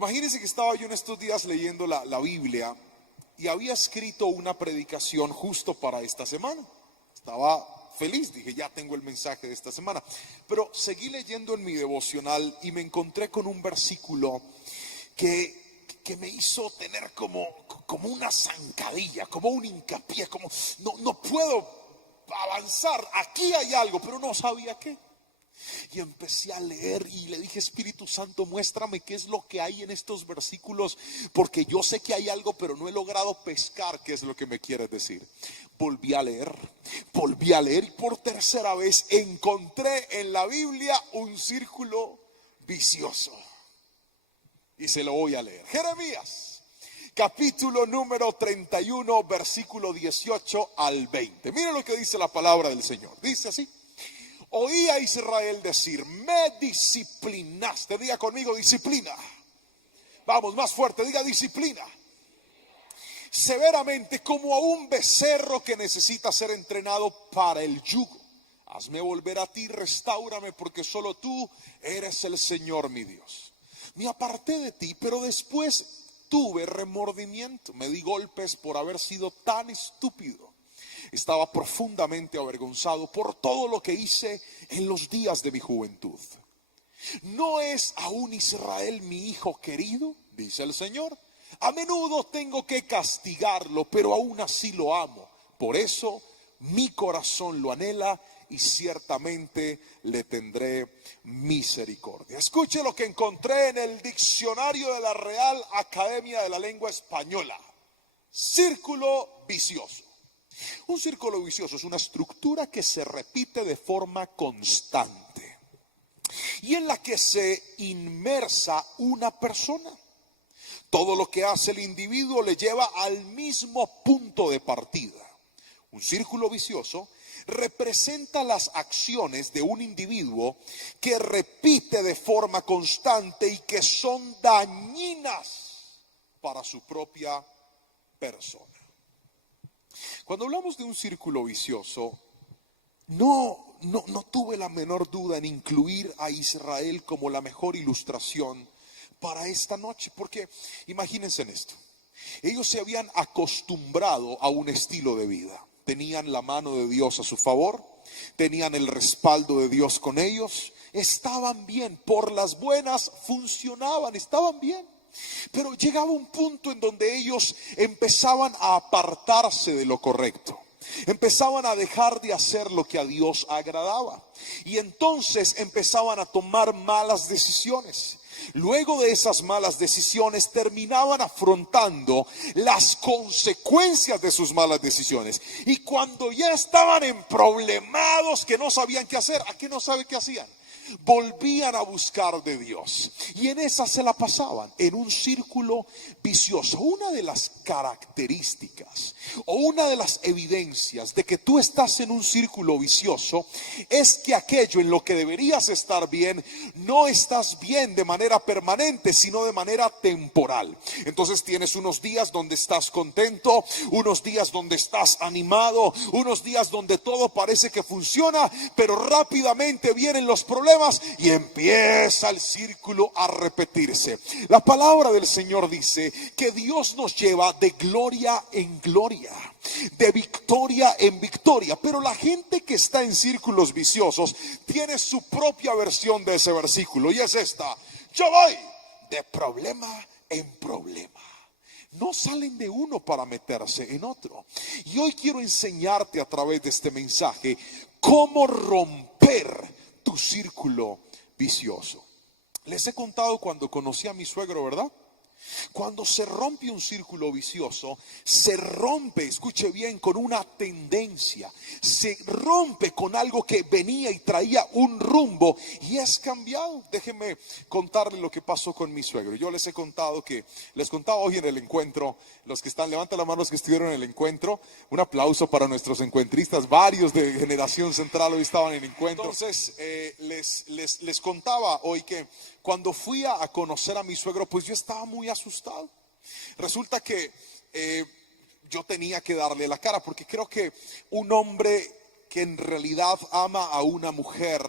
Imagínense que estaba yo en estos días leyendo la Biblia y había escrito una predicación justo para esta semana. Estaba feliz, dije, ya tengo el mensaje de esta semana. Pero seguí leyendo en mi devocional y me encontré con un versículo que me hizo tener como una zancadilla, como un hincapié, como no puedo avanzar, aquí hay algo, pero no sabía qué. Y empecé a leer y le dije, Espíritu Santo, muéstrame qué es lo que hay en estos versículos, porque yo sé que hay algo, pero no he logrado pescar qué es lo que me quieres decir. Volví a leer y por tercera vez encontré en la Biblia un círculo vicioso. Y se lo voy a leer. Jeremías, capítulo número 31, versículo 18 al 20. Miren lo que dice la palabra del Señor. Dice así: oí a Israel decir, me disciplinaste. Diga conmigo, disciplina. Vamos, más fuerte, diga disciplina. Severamente, como a un becerro que necesita ser entrenado para el yugo. Hazme volver a ti, restáurame, porque solo tú eres el Señor mi Dios. Me aparté de ti, pero después tuve remordimiento. Me di golpes por haber sido tan estúpido. Estaba profundamente avergonzado por todo lo que hice en los días de mi juventud. ¿No es aún Israel mi hijo querido?, dice el Señor. A menudo tengo que castigarlo, pero aún así lo amo. Por eso mi corazón lo anhela y ciertamente le tendré misericordia. Escuche lo que encontré en el diccionario de la Real Academia de la Lengua Española. Círculo vicioso. Un círculo vicioso es una estructura que se repite de forma constante y en la que se inmersa una persona. Todo lo que hace el individuo le lleva al mismo punto de partida. Un círculo vicioso representa las acciones de un individuo que repite de forma constante y que son dañinas para su propia persona. Cuando hablamos de un círculo vicioso, no tuve la menor duda en incluir a Israel como la mejor ilustración para esta noche, porque imagínense en esto. Ellos se habían acostumbrado a un estilo de vida. Tenían la mano de Dios a su favor, tenían el respaldo de Dios con ellos, estaban bien, por las buenas funcionaban, estaban bien. Pero llegaba un punto en donde ellos empezaban a apartarse de lo correcto. Empezaban a dejar de hacer lo que a Dios agradaba. Y entonces empezaban a tomar malas decisiones. Luego de esas malas decisiones terminaban afrontando las consecuencias de sus malas decisiones. Y cuando ya estaban emproblemados que no sabían qué hacer, ¿a qué no sabe qué hacían? Volvían a buscar de Dios y en esa se la pasaban, en un círculo vicioso. Una de las características o una de las evidencias de que tú estás en un círculo vicioso es que aquello en lo que deberías estar bien, no estás bien de manera permanente, sino de manera temporal. Entonces tienes unos días donde estás contento, unos días donde estás animado, unos días donde todo parece que funciona, pero rápidamente vienen los problemas y empieza el círculo a repetirse. La palabra del Señor dice que Dios nos lleva de gloria en gloria, de victoria en victoria, pero la gente que está en círculos viciosos tiene su propia versión de ese versículo y es esta: yo voy de problema en problema. No salen de uno para meterse en otro. Y hoy quiero enseñarte a través de este mensaje cómo romper tu círculo vicioso. Les he contado cuando conocí a mi suegro, ¿verdad? Cuando se rompe un círculo vicioso, se rompe, escuche bien, con una tendencia, se rompe con algo que venía y traía un rumbo y es cambiado. Déjenme contarles lo que pasó con mi suegro. Yo les contaba hoy en el encuentro, los que están, levanten la mano los que estuvieron en el encuentro. Un aplauso para nuestros encuentristas, varios de Generación Central hoy estaban en el encuentro. Entonces les contaba hoy que cuando fui a conocer a mi suegro, pues yo estaba muy asustado. Resulta que yo tenía que darle la cara, porque creo que un hombre que en realidad ama a una mujer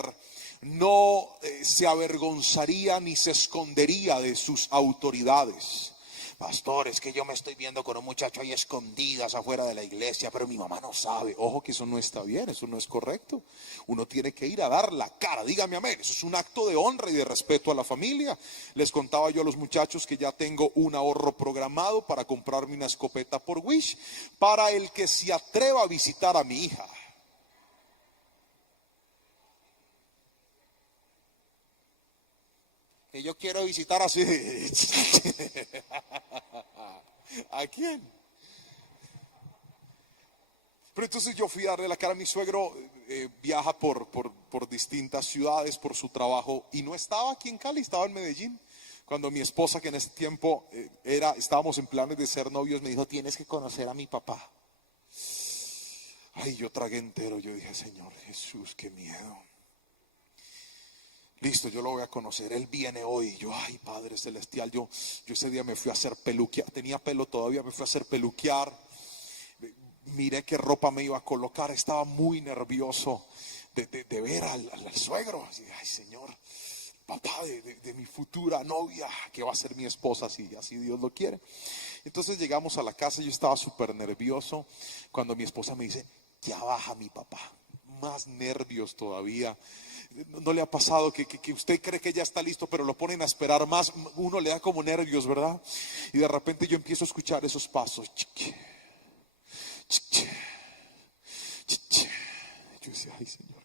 no se avergonzaría ni se escondería de sus autoridades. Pastor, es que yo me estoy viendo con un muchacho ahí escondidas afuera de la iglesia, pero mi mamá no sabe. Ojo, que eso no está bien, eso no es correcto. Uno tiene que ir a dar la cara, dígame amén. Eso es un acto de honra y de respeto a la familia. Les contaba yo a los muchachos que ya tengo un ahorro programado para comprarme una escopeta por Wish, para el que se atreva a visitar a mi hija. Que yo quiero visitar así. ¿A quién? Pero entonces yo fui a darle la cara a mi suegro. Viaja por distintas ciudades por su trabajo y no estaba aquí en Cali, estaba en Medellín. Cuando mi esposa, que en ese tiempo estábamos en planes de ser novios, me dijo: tienes que conocer a mi papá. Ay, yo tragué entero. Yo dije: Señor Jesús, qué miedo. Listo, yo lo voy a conocer. Él viene hoy. Yo, ay, Padre Celestial, yo ese día me fui a hacer peluquear. Tenía pelo todavía, me fui a hacer peluquear. Miré qué ropa me iba a colocar. Estaba muy nervioso de ver al suegro. Así, ay, Señor, papá de mi futura novia, que va a ser mi esposa, si así Dios lo quiere. Entonces llegamos a la casa. Yo estaba súper nervioso. Cuando mi esposa me dice: ya baja mi papá. Más nervios todavía. ¿No le ha pasado que usted cree que ya está listo, pero lo ponen a esperar más? Uno le da como nervios, ¿verdad? Y de repente yo empiezo a escuchar esos pasos. Yo decía: ay, Señor.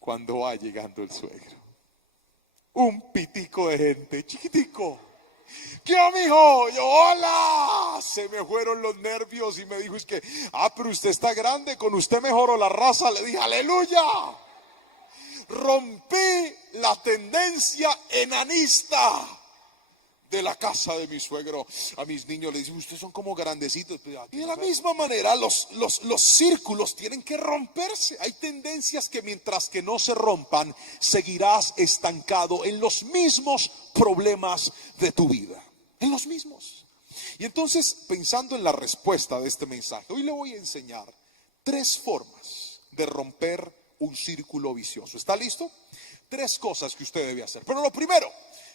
Cuando va llegando el suegro, un pitico de gente, chiquitico. ¿Qué, mijo? Yo, hola. Se me fueron los nervios y me dijo: es que, pero usted está grande, con usted mejoró la raza. Le dije: aleluya. Rompí la tendencia enanista de la casa de mi suegro. A mis niños les digo: ustedes son como grandecitos. Y de la misma manera los círculos tienen que romperse. Hay tendencias que mientras que no se rompan, seguirás estancado en los mismos problemas de tu vida. En los mismos. Y entonces, pensando en la respuesta de este mensaje, hoy le voy a enseñar 3 formas de romper un círculo vicioso. ¿Está listo? 3 cosas que usted debe hacer. Pero lo primero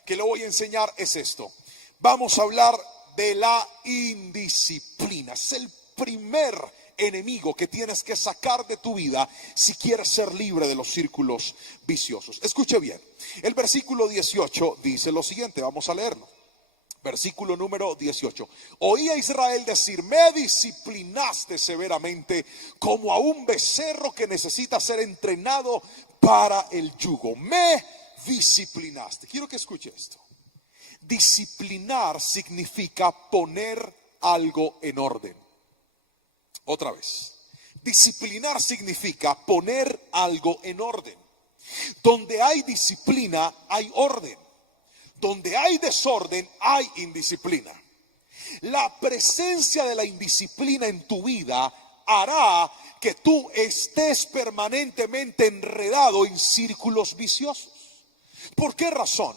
que le voy a enseñar es esto. Vamos a hablar de la indisciplina. Es el primer enemigo que tienes que sacar de tu vida si quieres ser libre de los círculos viciosos. Escuche bien. El versículo 18 dice lo siguiente. Vamos a leerlo. Versículo número 18. Oí a Israel decir: me disciplinaste severamente como a un becerro que necesita ser entrenado para el yugo. Me disciplinaste. Quiero que escuche esto. Disciplinar significa poner algo en orden. Otra vez. Disciplinar significa poner algo en orden. Donde hay disciplina, hay orden. Donde hay desorden, hay indisciplina. La presencia de la indisciplina en tu vida hará que tú estés permanentemente enredado en círculos viciosos. ¿Por qué razón?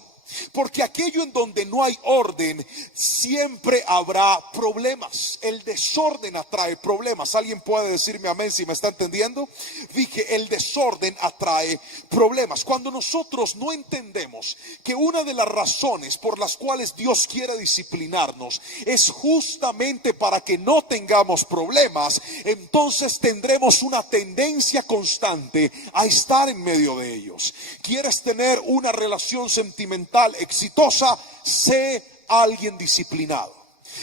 Porque aquello en donde no hay orden, siempre habrá problemas. El desorden atrae problemas. ¿Alguien puede decirme amén si me está entendiendo? Dije, el desorden atrae problemas. Cuando nosotros no entendemos que una de las razones por las cuales Dios quiere disciplinarnos es justamente para que no tengamos problemas, entonces tendremos una tendencia constante a estar en medio de ellos. ¿Quieres tener una relación sentimental exitosa? Sé alguien disciplinado.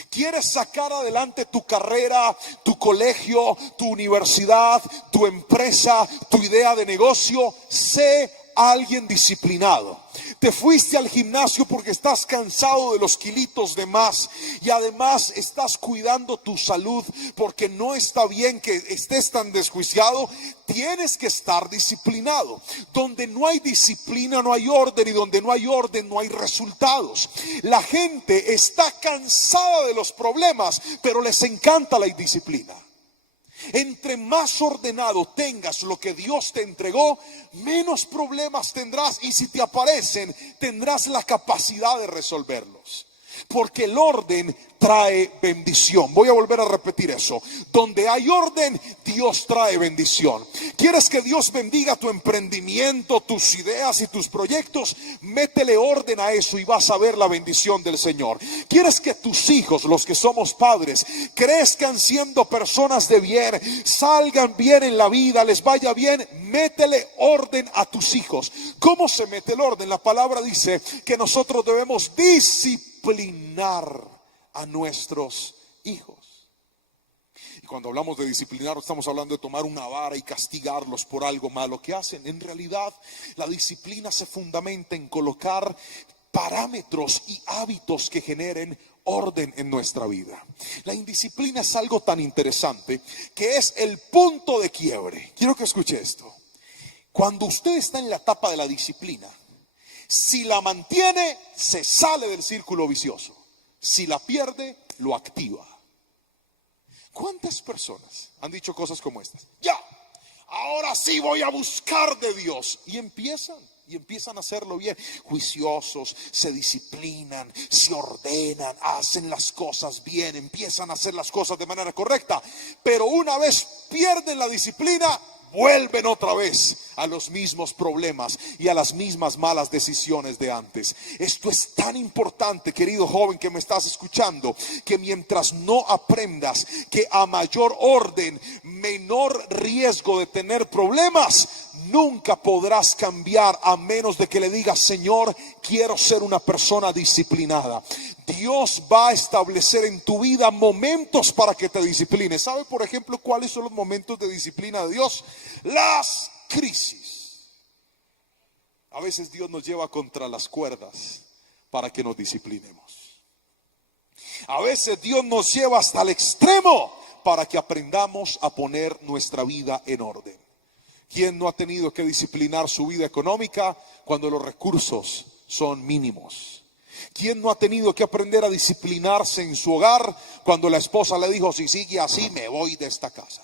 ¿Quieres sacar adelante tu carrera, tu colegio, tu universidad, tu empresa, tu idea de negocio? Sé alguien disciplinado. Te fuiste al gimnasio porque estás cansado de los kilitos de más y además estás cuidando tu salud porque no está bien que estés tan desjuiciado. Tienes que estar disciplinado. Donde no hay disciplina no hay orden, y donde no hay orden no hay resultados. La gente está cansada de los problemas, pero les encanta la indisciplina. Entre más ordenado tengas lo que Dios te entregó, menos problemas tendrás, y si te aparecen, tendrás la capacidad de resolverlos. Porque el orden trae bendición. Voy a volver a repetir eso. Donde hay orden, Dios trae bendición. ¿Quieres que Dios bendiga tu emprendimiento, tus ideas y tus proyectos? Métele orden a eso y vas a ver la bendición del Señor. ¿Quieres que tus hijos, los que somos padres, crezcan siendo personas de bien, salgan bien en la vida, les vaya bien? Métele orden a tus hijos. ¿Cómo se mete el orden? La palabra dice que nosotros debemos disciplinar a nuestros hijos. Y cuando hablamos de disciplinar, no estamos hablando de tomar una vara y castigarlos por algo malo que hacen. En realidad, la disciplina se fundamenta en colocar parámetros y hábitos que generen orden en nuestra vida. La indisciplina es algo tan interesante que es el punto de quiebre. Quiero que escuche esto. Cuando usted está en la etapa de la disciplina, si la mantiene, se sale del círculo vicioso. Si la pierde, lo activa. ¿Cuántas personas han dicho cosas como estas? Ya, ahora sí voy a buscar de Dios. Y empiezan a hacerlo bien. Juiciosos, se disciplinan, se ordenan, hacen las cosas bien, empiezan a hacer las cosas de manera correcta. Pero una vez pierden la disciplina, vuelven otra vez a los mismos problemas y a las mismas malas decisiones de antes. Esto es tan importante, querido joven que me estás escuchando, que mientras no aprendas que a mayor orden, menor riesgo de tener problemas, nunca podrás cambiar a menos de que le digas: Señor, quiero ser una persona disciplinada. Dios va a establecer en tu vida momentos para que te disciplines. ¿Sabe, por ejemplo, cuáles son los momentos de disciplina de Dios? Las crisis. A veces Dios nos lleva contra las cuerdas para que nos disciplinemos. A veces Dios nos lleva hasta el extremo para que aprendamos a poner nuestra vida en orden. ¿Quién no ha tenido que disciplinar su vida económica cuando los recursos son mínimos? ¿Quién no ha tenido que aprender a disciplinarse en su hogar cuando la esposa le dijo: si sigue así me voy de esta casa?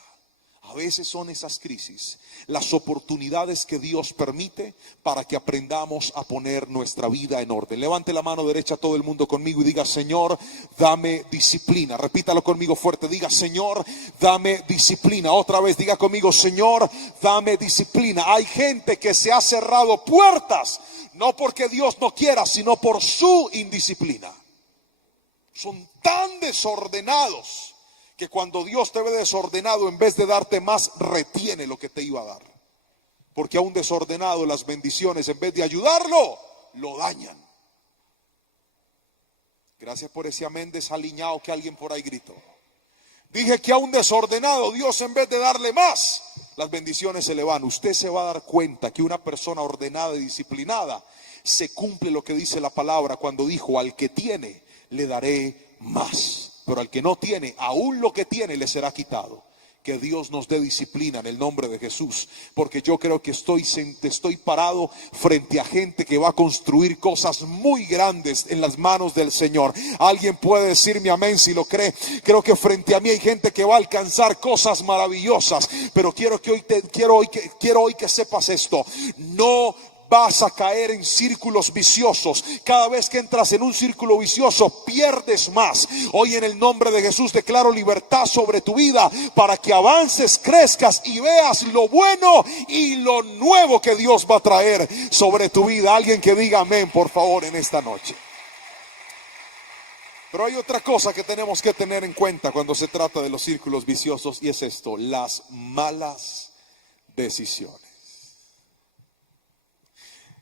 A veces son esas crisis las oportunidades que Dios permite para que aprendamos a poner nuestra vida en orden. Levante la mano derecha todo el mundo conmigo y diga: Señor, dame disciplina. Repítalo conmigo fuerte, diga: Señor, dame disciplina. Otra vez diga conmigo: Señor, dame disciplina. Hay gente que se ha cerrado puertas, no porque Dios no quiera, sino por su indisciplina. Son tan desordenados que cuando Dios te ve desordenado, en vez de darte más, retiene lo que te iba a dar. Porque a un desordenado las bendiciones, en vez de ayudarlo, lo dañan. Gracias por ese amén desaliñado que alguien por ahí gritó. Dije que a un desordenado, Dios, en vez de darle más, las bendiciones se le van. Usted se va a dar cuenta que una persona ordenada y disciplinada, se cumple lo que dice la palabra cuando dijo: al que tiene, le daré más. Pero al que no tiene, aún lo que tiene le será quitado. Que Dios nos dé disciplina en el nombre de Jesús, porque yo creo que estoy parado frente a gente que va a construir cosas muy grandes en las manos del Señor. Alguien puede decirme amén si lo cree. Creo que frente a mí hay gente que va a alcanzar cosas maravillosas, pero quiero hoy que sepas esto: no vas a caer en círculos viciosos. Cada vez que entras en un círculo vicioso, pierdes más. Hoy en el nombre de Jesús declaro libertad sobre tu vida para que avances, crezcas y veas lo bueno y lo nuevo que Dios va a traer sobre tu vida. Alguien que diga amén, por favor, en esta noche. Pero hay otra cosa que tenemos que tener en cuenta cuando se trata de los círculos viciosos, y es esto: las malas decisiones.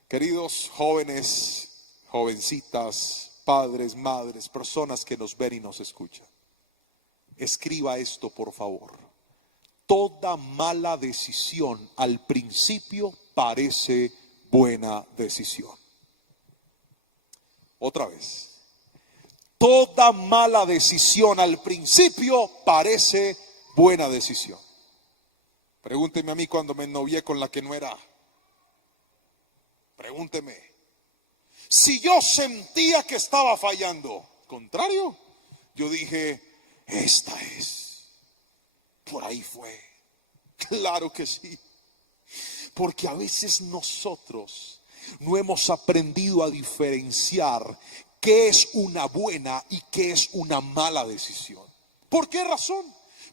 Queridos jóvenes, jovencitas, padres, madres, personas que nos ven y nos escuchan, escriba esto, por favor. Toda mala decisión al principio parece buena decisión. Otra vez. Toda mala decisión al principio parece buena decisión. Pregúnteme a mí cuando me novié con la que no era. Pregúnteme. Si yo sentía que estaba fallando, contrario, yo dije: esta es. Por ahí fue. Claro que sí. Porque a veces nosotros no hemos aprendido a diferenciar qué es una buena y qué es una mala decisión. ¿Por qué razón?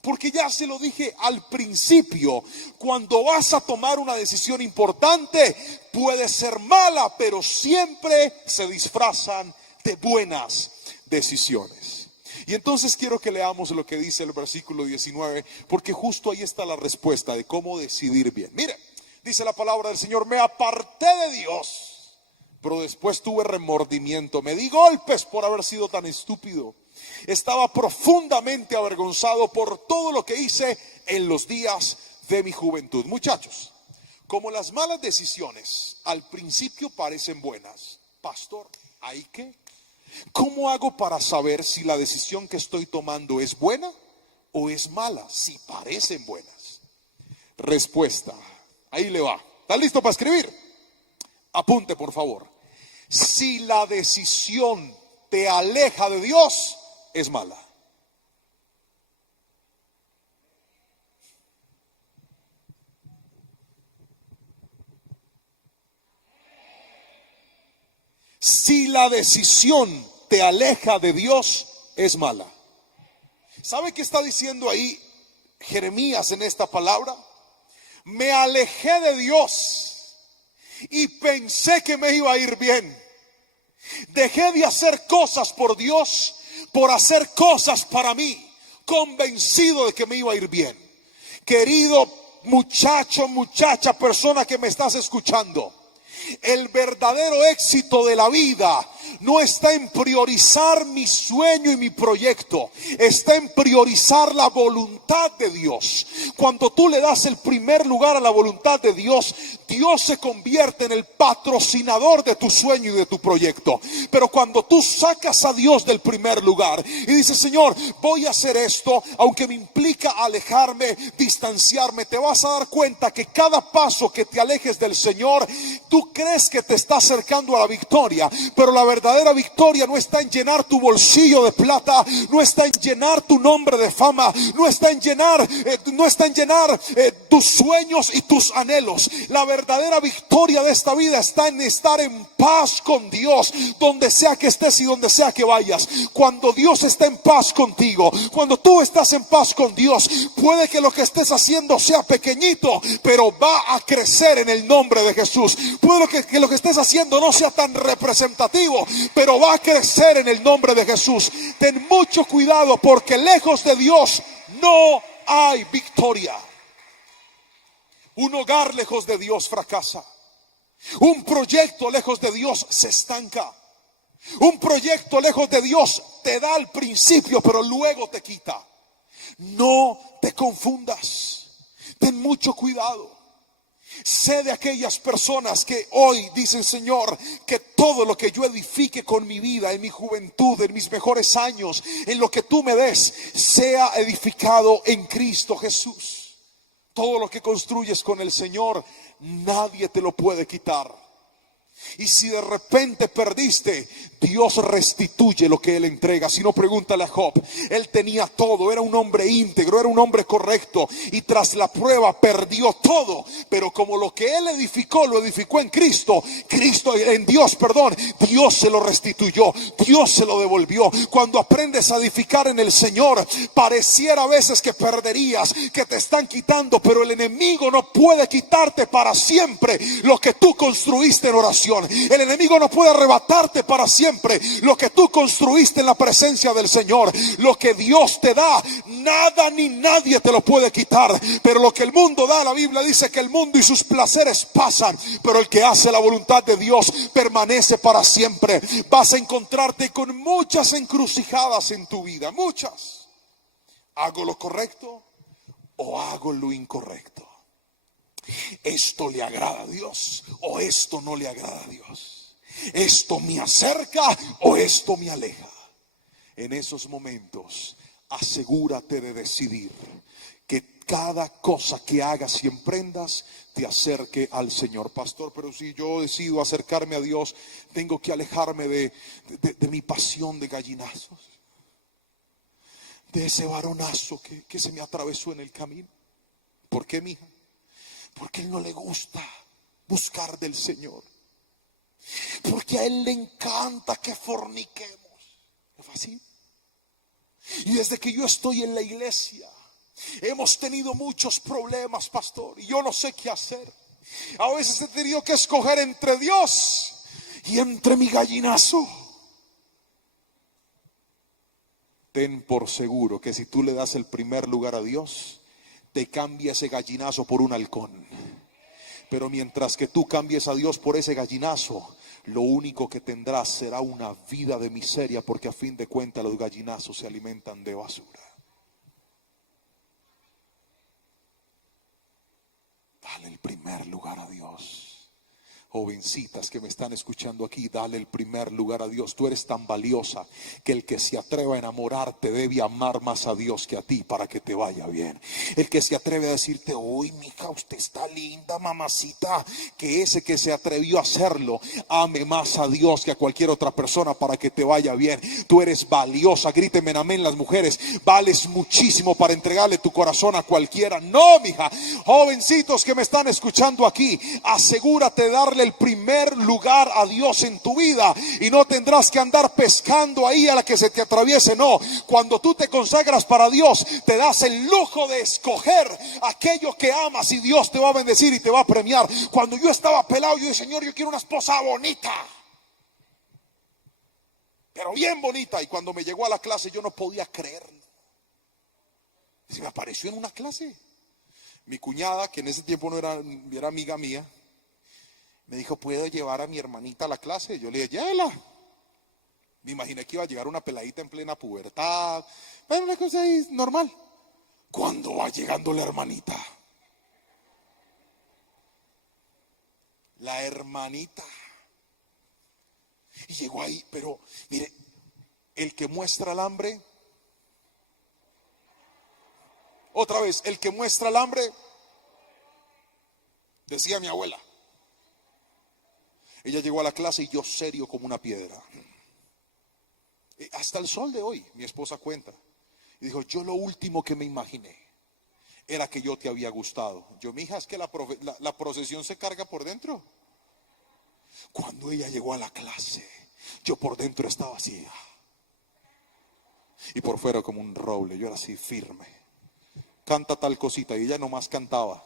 Porque ya se lo dije al principio, cuando vas a tomar una decisión importante, puede ser mala, pero siempre se disfrazan de buenas decisiones. Y entonces quiero que leamos lo que dice el versículo 19, porque justo ahí está la respuesta de cómo decidir bien. Mire, dice la palabra del Señor: me aparté de Dios, pero después tuve remordimiento, me di golpes por haber sido tan estúpido. Estaba profundamente avergonzado por todo lo que hice en los días de mi juventud. Muchachos, como las malas decisiones al principio parecen buenas, pastor, ¿hay qué? ¿Cómo hago para saber si la decisión que estoy tomando es buena o es mala? Si parecen buenas. Respuesta, ahí le va. ¿Está listo para escribir? Apunte, por favor. Si la decisión te aleja de Dios, es mala. Si la decisión te aleja de Dios, es mala. ¿Sabe qué está diciendo ahí Jeremías en esta palabra? Me alejé de Dios y pensé que me iba a ir bien. Dejé de hacer cosas por Dios por hacer cosas para mí, convencido de que me iba a ir bien. Querido muchacho, muchacha, persona que me estás escuchando, el verdadero éxito de la vida no está en priorizar mi sueño y mi proyecto, está en priorizar la voluntad de Dios. Cuando tú le das el primer lugar a la voluntad de Dios, Dios se convierte en el patrocinador de tu sueño y de tu proyecto. Pero cuando tú sacas a Dios del primer lugar y dices: Señor, voy a hacer esto, aunque me implica alejarme, distanciarme, te vas a dar cuenta que cada paso que te alejes del Señor, tú crees que te está acercando a la victoria, pero la verdadera victoria no está en llenar tu bolsillo de plata, no está en llenar tu nombre de fama, no está en llenar tus sueños y tus anhelos. La verdadera victoria de esta vida está en estar en paz con Dios, donde sea que estés y donde sea que vayas. Cuando Dios está en paz contigo, cuando tú estás en paz con Dios, puede que lo que estés haciendo sea pequeñito, pero va a crecer en el nombre de Jesús. Puede que lo que estés haciendo no sea tan representativo, pero va a crecer en el nombre de Jesús. Ten mucho cuidado, porque lejos de Dios no hay victoria. Un hogar lejos de Dios fracasa. Un proyecto lejos de Dios se estanca. Un proyecto lejos de Dios te da al principio, pero luego te quita. No te confundas. Ten mucho cuidado. Sé de aquellas personas que hoy dicen: Señor, que todo lo que yo edifique con mi vida, en mi juventud, en mis mejores años, en lo que tú me des, sea edificado en Cristo Jesús. Todo lo que construyes con el Señor, nadie te lo puede quitar. Y si de repente perdiste, Dios restituye lo que Él entrega. Si no, pregúntale a Job. Él tenía todo, era un hombre íntegro, era un hombre correcto, y tras la prueba perdió todo. Pero como lo que él edificó, lo edificó en Cristo, Dios se lo restituyó, Dios se lo devolvió. Cuando aprendes a edificar en el Señor, pareciera a veces que perderías, que te están quitando, pero el enemigo no puede quitarte para siempre lo que tú construiste en oración. El enemigo no puede arrebatarte para siempre lo que tú construiste en la presencia del Señor. Lo que Dios te da, nada ni nadie te lo puede quitar. Pero lo que el mundo da, la Biblia dice que el mundo y sus placeres pasan, pero el que hace la voluntad de Dios permanece para siempre. Vas a encontrarte con muchas encrucijadas en tu vida, muchas. ¿Hago lo correcto o hago lo incorrecto? ¿Esto le agrada a Dios o esto no le agrada a Dios? ¿Esto me acerca o esto me aleja? En esos momentos, asegúrate de decidir que cada cosa que hagas y emprendas te acerque al Señor. Pastor, pero si yo decido acercarme a Dios, tengo que alejarme de mi pasión de gallinazos, de ese varonazo que se me atravesó en el camino. ¿Por qué, mija? Porque a él no le gusta buscar del Señor. Porque a Él le encanta que forniquemos. ¿Es fácil? Y desde que yo estoy en la iglesia, hemos tenido muchos problemas, pastor, y yo no sé qué hacer. A veces he tenido que escoger entre Dios y entre mi gallinazo. Ten por seguro que si tú le das el primer lugar a Dios, te cambia ese gallinazo por un halcón. Pero mientras que tú cambies a Dios por ese gallinazo, lo único que tendrás será una vida de miseria, porque a fin de cuentas los gallinazos se alimentan de basura. Dale el primer lugar a Dios. Jovencitas que me están escuchando aquí, dale el primer lugar a Dios. Tú eres tan valiosa que el que se atreva a enamorarte debe amar más a Dios que a ti para que te vaya bien. El que se atreve a decirte, uy, mija, usted está linda, mamacita, que ese que se atrevió a hacerlo ame más a Dios que a cualquier otra persona para que te vaya bien. Tú eres valiosa, gríteme en amén las mujeres, vales muchísimo para entregarle tu corazón a cualquiera. No, mija, jovencitos que me están escuchando aquí, asegúrate de darle el primer lugar a Dios en tu vida, y no tendrás que andar pescando ahí a la que se te atraviese. No, cuando tú te consagras para Dios, te das el lujo de escoger aquello que amas y Dios te va a bendecir y te va a premiar. Cuando yo estaba pelado, yo dije, Señor, yo quiero una esposa bonita, pero bien bonita. Y cuando me llegó a la clase yo no podía creerlo. Se me apareció en una clase mi cuñada, que en ese tiempo no era amiga mía. Me dijo, ¿puedo llevar a mi hermanita a la clase? Yo le dije, llévala. Me imaginé que iba a llegar una peladita en plena pubertad, pero una cosa ahí normal. ¿Cuándo va llegando la hermanita? La hermanita. Y llegó ahí, pero mire, el que muestra el hambre, otra vez, el que muestra el hambre, decía mi abuela. Ella llegó a la clase y yo serio como una piedra. Hasta el sol de hoy, mi esposa cuenta. Y dijo, yo lo último que me imaginé era que yo te había gustado. Yo, mija, es que la procesión se carga por dentro. Cuando ella llegó a la clase, yo por dentro estaba así. Y por fuera como un roble, yo era así firme. Canta tal cosita, y ella nomás cantaba.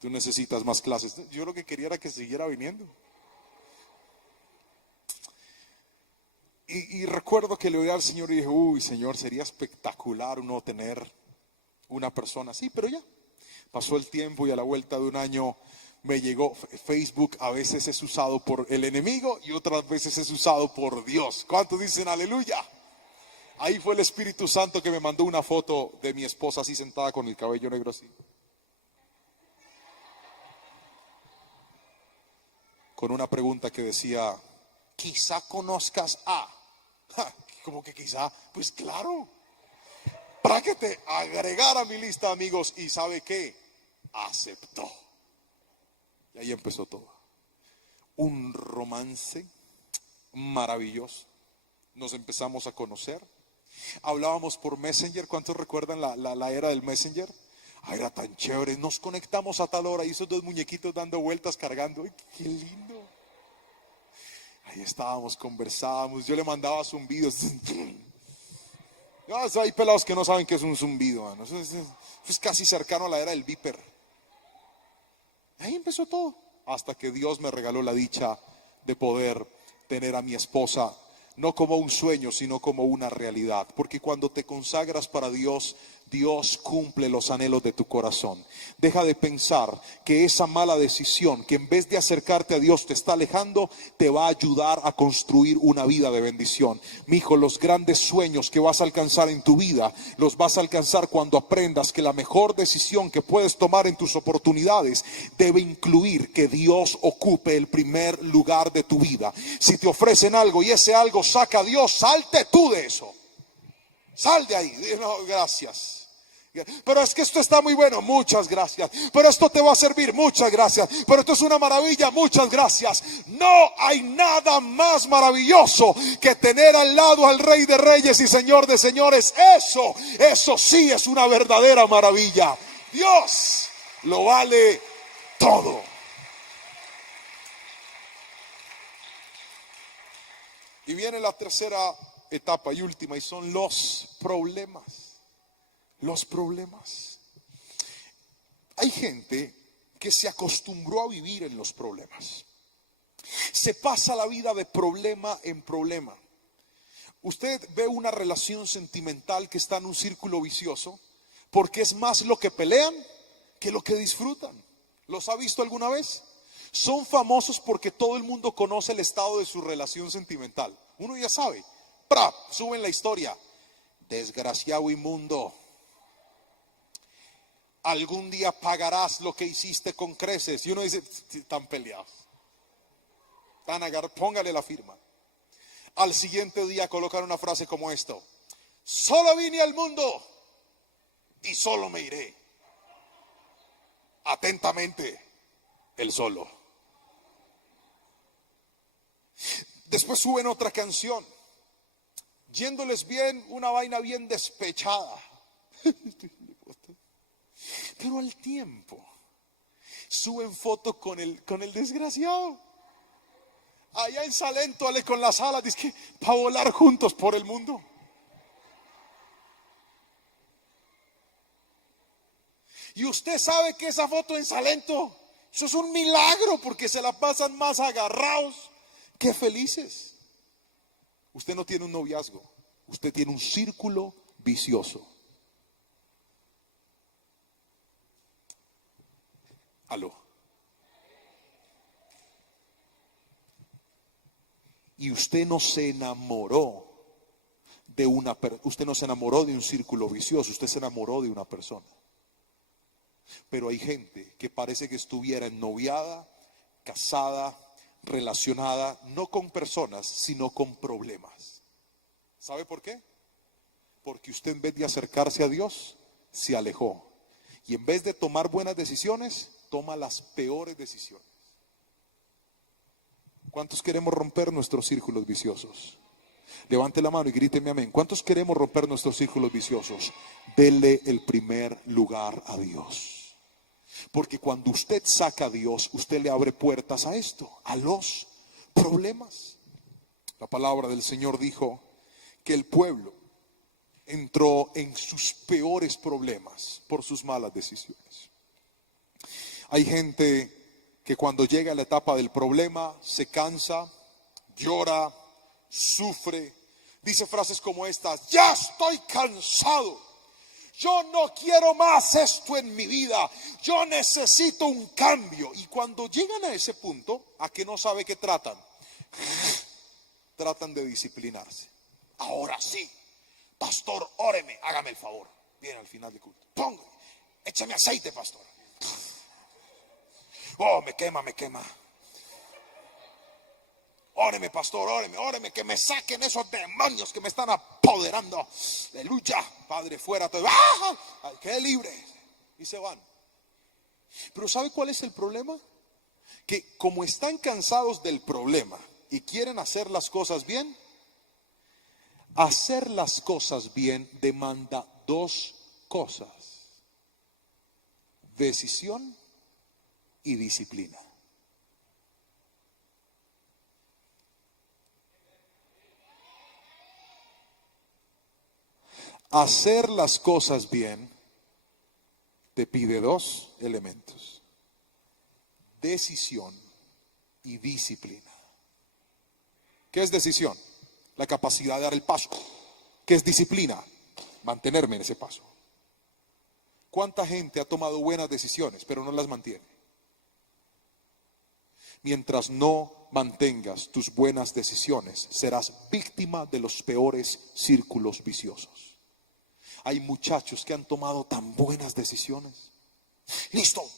Tú necesitas más clases. Yo lo que quería era que siguiera viniendo. Y recuerdo que le oí al Señor y dije, uy, Señor, sería espectacular uno tener una persona así. Pero ya, pasó el tiempo y a la vuelta de un año me llegó Facebook. A veces es usado por el enemigo y otras veces es usado por Dios. ¿Cuántos dicen aleluya? Ahí fue el Espíritu Santo que me mandó una foto de mi esposa así sentada con el cabello negro así, con una pregunta que decía, quizá conozcas a... ¿Cómo que quizá? Pues claro, para que te agregara a mi lista de amigos. Y ¿sabe qué? Aceptó. Y ahí empezó todo. Un romance maravilloso. Nos empezamos a conocer. Hablábamos por Messenger. ¿Cuántos recuerdan la era del Messenger? Era tan chévere. Nos conectamos a tal hora y esos dos muñequitos dando vueltas cargando. ¡Ay, qué lindo! Ahí estábamos, conversábamos. Yo le mandaba zumbidos. Hay pelados que no saben qué es un zumbido, ¿no? Es casi cercano a la era del Viper. Ahí empezó todo, hasta que Dios me regaló la dicha de poder tener a mi esposa, no como un sueño, sino como una realidad. Porque cuando te consagras para Dios, Dios cumple los anhelos de tu corazón. Deja de pensar que esa mala decisión, que en vez de acercarte a Dios te está alejando, te va a ayudar a construir una vida de bendición. Mijo, los grandes sueños que vas a alcanzar en tu vida, los vas a alcanzar cuando aprendas que la mejor decisión que puedes tomar en tus oportunidades debe incluir que Dios ocupe el primer lugar de tu vida. Si te ofrecen algo y ese algo saca a Dios, salte tú de eso. Sal de ahí. No, gracias. Pero es que esto está muy bueno, muchas gracias. Pero esto te va a servir, muchas gracias. Pero esto es una maravilla, muchas gracias. No hay nada más maravilloso que tener al lado al Rey de Reyes y Señor de Señores. Eso sí es una verdadera maravilla. Dios lo vale todo. Y viene la tercera etapa y última, y son los problemas. Los problemas. Hay gente que se acostumbró a vivir en los problemas. Se pasa la vida de problema en problema. Usted ve una relación sentimental que está en un círculo vicioso porque es más lo que pelean que lo que disfrutan. ¿Los ha visto alguna vez? Son famosos porque todo el mundo conoce el estado de su relación sentimental. Uno ya sabe. Suben la historia. Desgraciado inmundo. Algún día pagarás lo que hiciste con creces. Y uno dice, están peleados. Póngale la firma. Al siguiente día colocan una frase como esto: solo vine al mundo y solo me iré. Atentamente, el solo. Después suben otra canción, yéndoles bien, una vaina bien despechada. Pero al tiempo suben fotos con el desgraciado. Allá en Salento, con las alas, dice que para volar juntos por el mundo. Y usted sabe que esa foto en Salento, eso es un milagro, porque se la pasan más agarrados que felices. Usted no tiene un noviazgo, usted tiene un círculo vicioso. Aló. Y usted no se enamoró usted no se enamoró de un círculo vicioso, usted se enamoró de una persona. Pero hay gente que parece que estuviera ennoviada, casada, relacionada, no con personas, sino con problemas. ¿Sabe por qué? Porque usted, en vez de acercarse a Dios, se alejó. Y en vez de tomar buenas decisiones, toma las peores decisiones. ¿Cuántos queremos romper nuestros círculos viciosos? Levante la mano y gríteme amén. ¿Cuántos queremos romper nuestros círculos viciosos? Dele el primer lugar a Dios. Porque cuando usted saca a Dios, usted le abre puertas a esto, a los problemas. La palabra del Señor dijo que el pueblo entró en sus peores problemas por sus malas decisiones. Hay gente que cuando llega a la etapa del problema se cansa, llora, sufre, dice frases como estas: ya estoy cansado, yo no quiero más esto en mi vida, yo necesito un cambio. Y cuando llegan a ese punto, ¿a qué no sabe qué tratan? Tratan de disciplinarse. Ahora sí, pastor, óreme, hágame el favor. Viene al final de culto, póngame, échame aceite, pastor. Oh, me quema. Óreme, pastor, óreme, que me saquen esos demonios que me están apoderando. Aleluya, Padre, fuera todo. ¡Ah! Quede libre. Y se van. Pero ¿sabe cuál es el problema? Que como están cansados del problema y quieren hacer las cosas bien, hacer las cosas bien demanda dos cosas: decisión y disciplina. Hacer las cosas bien te pide dos elementos: decisión y disciplina. ¿Qué es decisión? La capacidad de dar el paso. ¿Qué es disciplina? Mantenerme en ese paso. ¿Cuánta gente ha tomado buenas decisiones pero no las mantiene? Mientras no mantengas tus buenas decisiones, serás víctima de los peores círculos viciosos. Hay muchachos que han tomado tan buenas decisiones. Listo,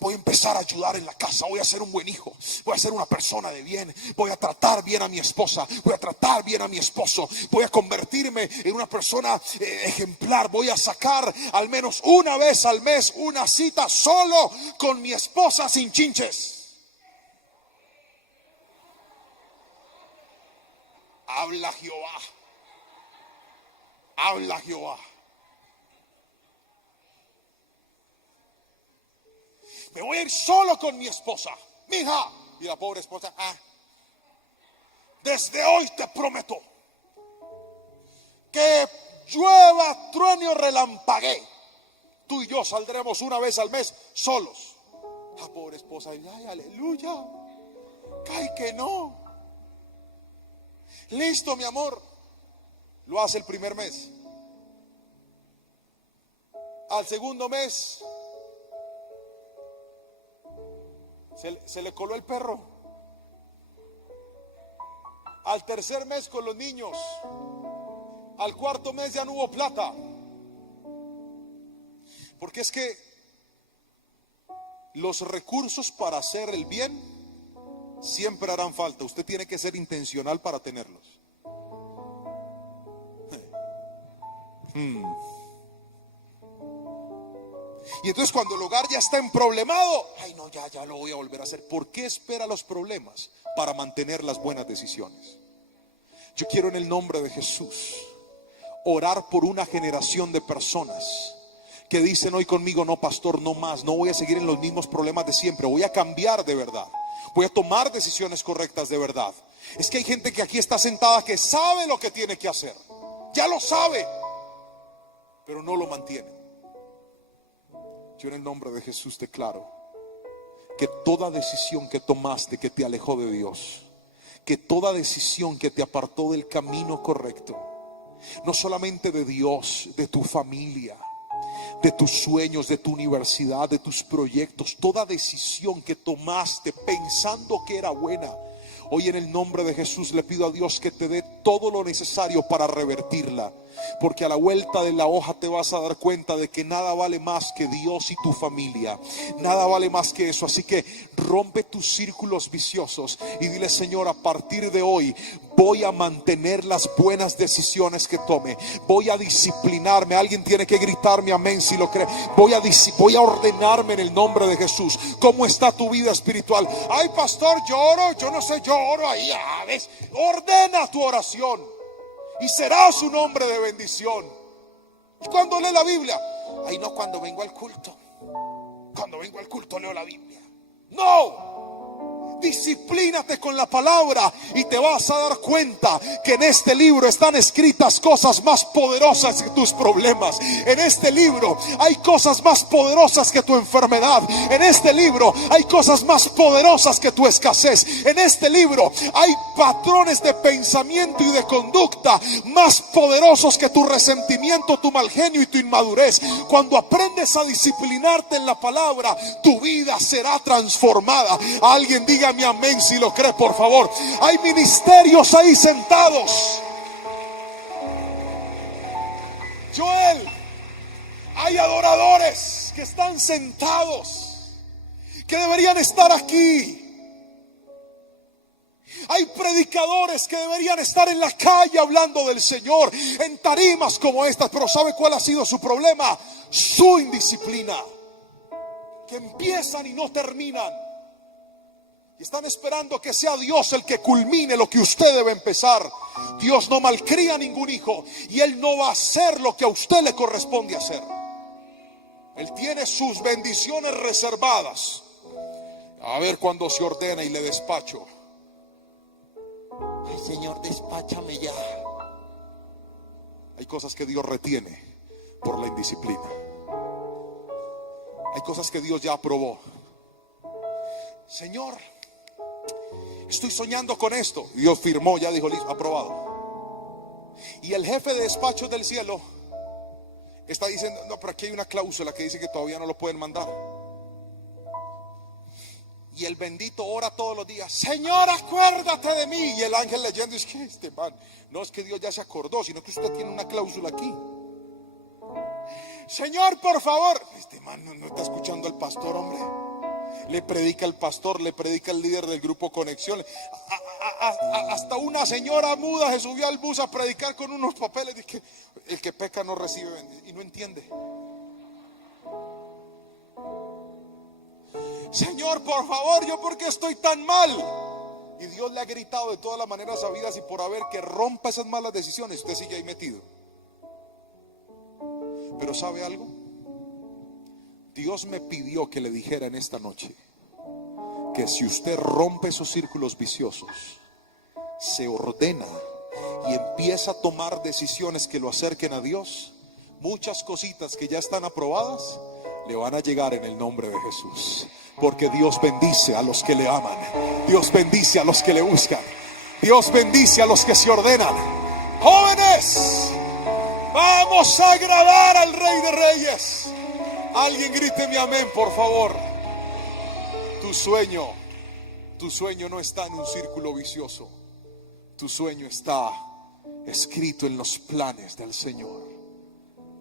voy a empezar a ayudar en la casa, voy a ser un buen hijo, voy a ser una persona de bien, voy a tratar bien a mi esposa, voy a tratar bien a mi esposo, voy a convertirme en una persona ejemplar, voy a sacar al menos una vez al mes una cita solo con mi esposa sin chinches. Habla Jehová. Habla Jehová. Me voy a ir solo con mi esposa. Mija. Y la pobre esposa, Desde hoy te prometo que llueva, truene o relampaguee, tú y yo saldremos una vez al mes solos. La pobre esposa, ay, aleluya. Ay, que no. Listo, mi amor. Lo hace el primer mes. Al segundo mes se le coló el perro. Al tercer mes con los niños. Al cuarto mes ya no hubo plata. Porque es que los recursos para hacer el bien siempre harán falta. Usted tiene que ser intencional para tenerlos. Y entonces cuando el hogar ya está emproblemado, ay no, ya lo voy a volver a hacer. ¿Por qué espera los problemas para mantener las buenas decisiones? Yo quiero en el nombre de Jesús orar por una generación de personas que dicen hoy conmigo: no, pastor, no más, no voy a seguir en los mismos problemas de siempre, voy a cambiar de verdad, voy a tomar decisiones correctas de verdad. Es que hay gente que aquí está sentada que sabe lo que tiene que hacer, ya lo sabe, pero no lo mantiene. Yo en el nombre de Jesús declaro que toda decisión que tomaste que te alejó de Dios, que toda decisión que te apartó del camino correcto, no solamente de Dios, de tu familia, de tus sueños, de tu universidad, de tus proyectos, toda decisión que tomaste pensando que era buena, hoy en el nombre de Jesús le pido a Dios que te dé todo lo necesario para revertirla. Porque a la vuelta de la hoja te vas a dar cuenta de que nada vale más que Dios y tu familia. Nada vale más que eso. Así que rompe tus círculos viciosos y dile: Señor, a partir de hoy voy a mantener las buenas decisiones que tome. Voy a disciplinarme. Alguien tiene que gritarme amén si lo cree. Voy a ordenarme en el nombre de Jesús. ¿Cómo está tu vida espiritual? Ay, pastor, yo no sé, yo oro ahí, ¿ves? Ordena tu oración y serás un hombre de bendición. Y cuando lee la Biblia, ay no, cuando vengo al culto leo la Biblia. No, disciplínate con la palabra y te vas a dar cuenta que en este libro están escritas cosas más poderosas que tus problemas. En este libro hay cosas más poderosas que tu enfermedad. En este libro hay cosas más poderosas que tu escasez. En este libro hay patrones de pensamiento y de conducta más poderosos que tu resentimiento, tu mal genio y tu inmadurez. Cuando aprendes a disciplinarte en la palabra, tu vida será transformada. Alguien diga mi amén si lo cree, por favor. Hay ministerios ahí sentados, Joel, hay adoradores que están sentados, que deberían estar aquí. Hay predicadores que deberían estar en la calle hablando del Señor, en tarimas como estas. Pero ¿sabe cuál ha sido su problema? Su indisciplina, que empiezan y no terminan. Y están esperando que sea Dios el que culmine lo que usted debe empezar. Dios no malcría a ningún hijo, y Él no va a hacer lo que a usted le corresponde hacer. Él tiene sus bendiciones reservadas. A ver cuando se ordena y le despacho. Ay, Señor, despáchame ya. Hay cosas que Dios retiene por la indisciplina. Hay cosas que Dios ya aprobó. Señor, estoy soñando con esto. Dios firmó, ya dijo, listo, aprobado. Y el jefe de despacho del cielo está diciendo: no, pero aquí hay una cláusula que dice que todavía no lo pueden mandar. Y el bendito ora todos los días: Señor, acuérdate de mí. Y el ángel leyendo: es que este man, no es que Dios ya se acordó, sino que usted tiene una cláusula aquí. Señor, por favor. Este man no está escuchando al pastor, hombre. Le predica el pastor, le predica el líder del grupo Conexión. Hasta una señora muda se subió al bus a predicar con unos papeles de que el que peca no recibe bendición, y no entiende. Señor, por favor, yo porque estoy tan mal. Y Dios le ha gritado de todas las maneras sabidas y por haber que rompa esas malas decisiones. Usted sigue ahí metido. Pero ¿sabe algo? Dios me pidió que le dijera en esta noche que si usted rompe esos círculos viciosos, se ordena y empieza a tomar decisiones que lo acerquen a Dios, muchas cositas que ya están aprobadas le van a llegar en el nombre de Jesús. Porque Dios bendice a los que le aman, Dios bendice a los que le buscan, Dios bendice a los que se ordenan. Jóvenes, vamos a agradar al Rey de Reyes. Alguien gríteme amén, por favor. Tu sueño no está en un círculo vicioso. Tu sueño está escrito en los planes del Señor.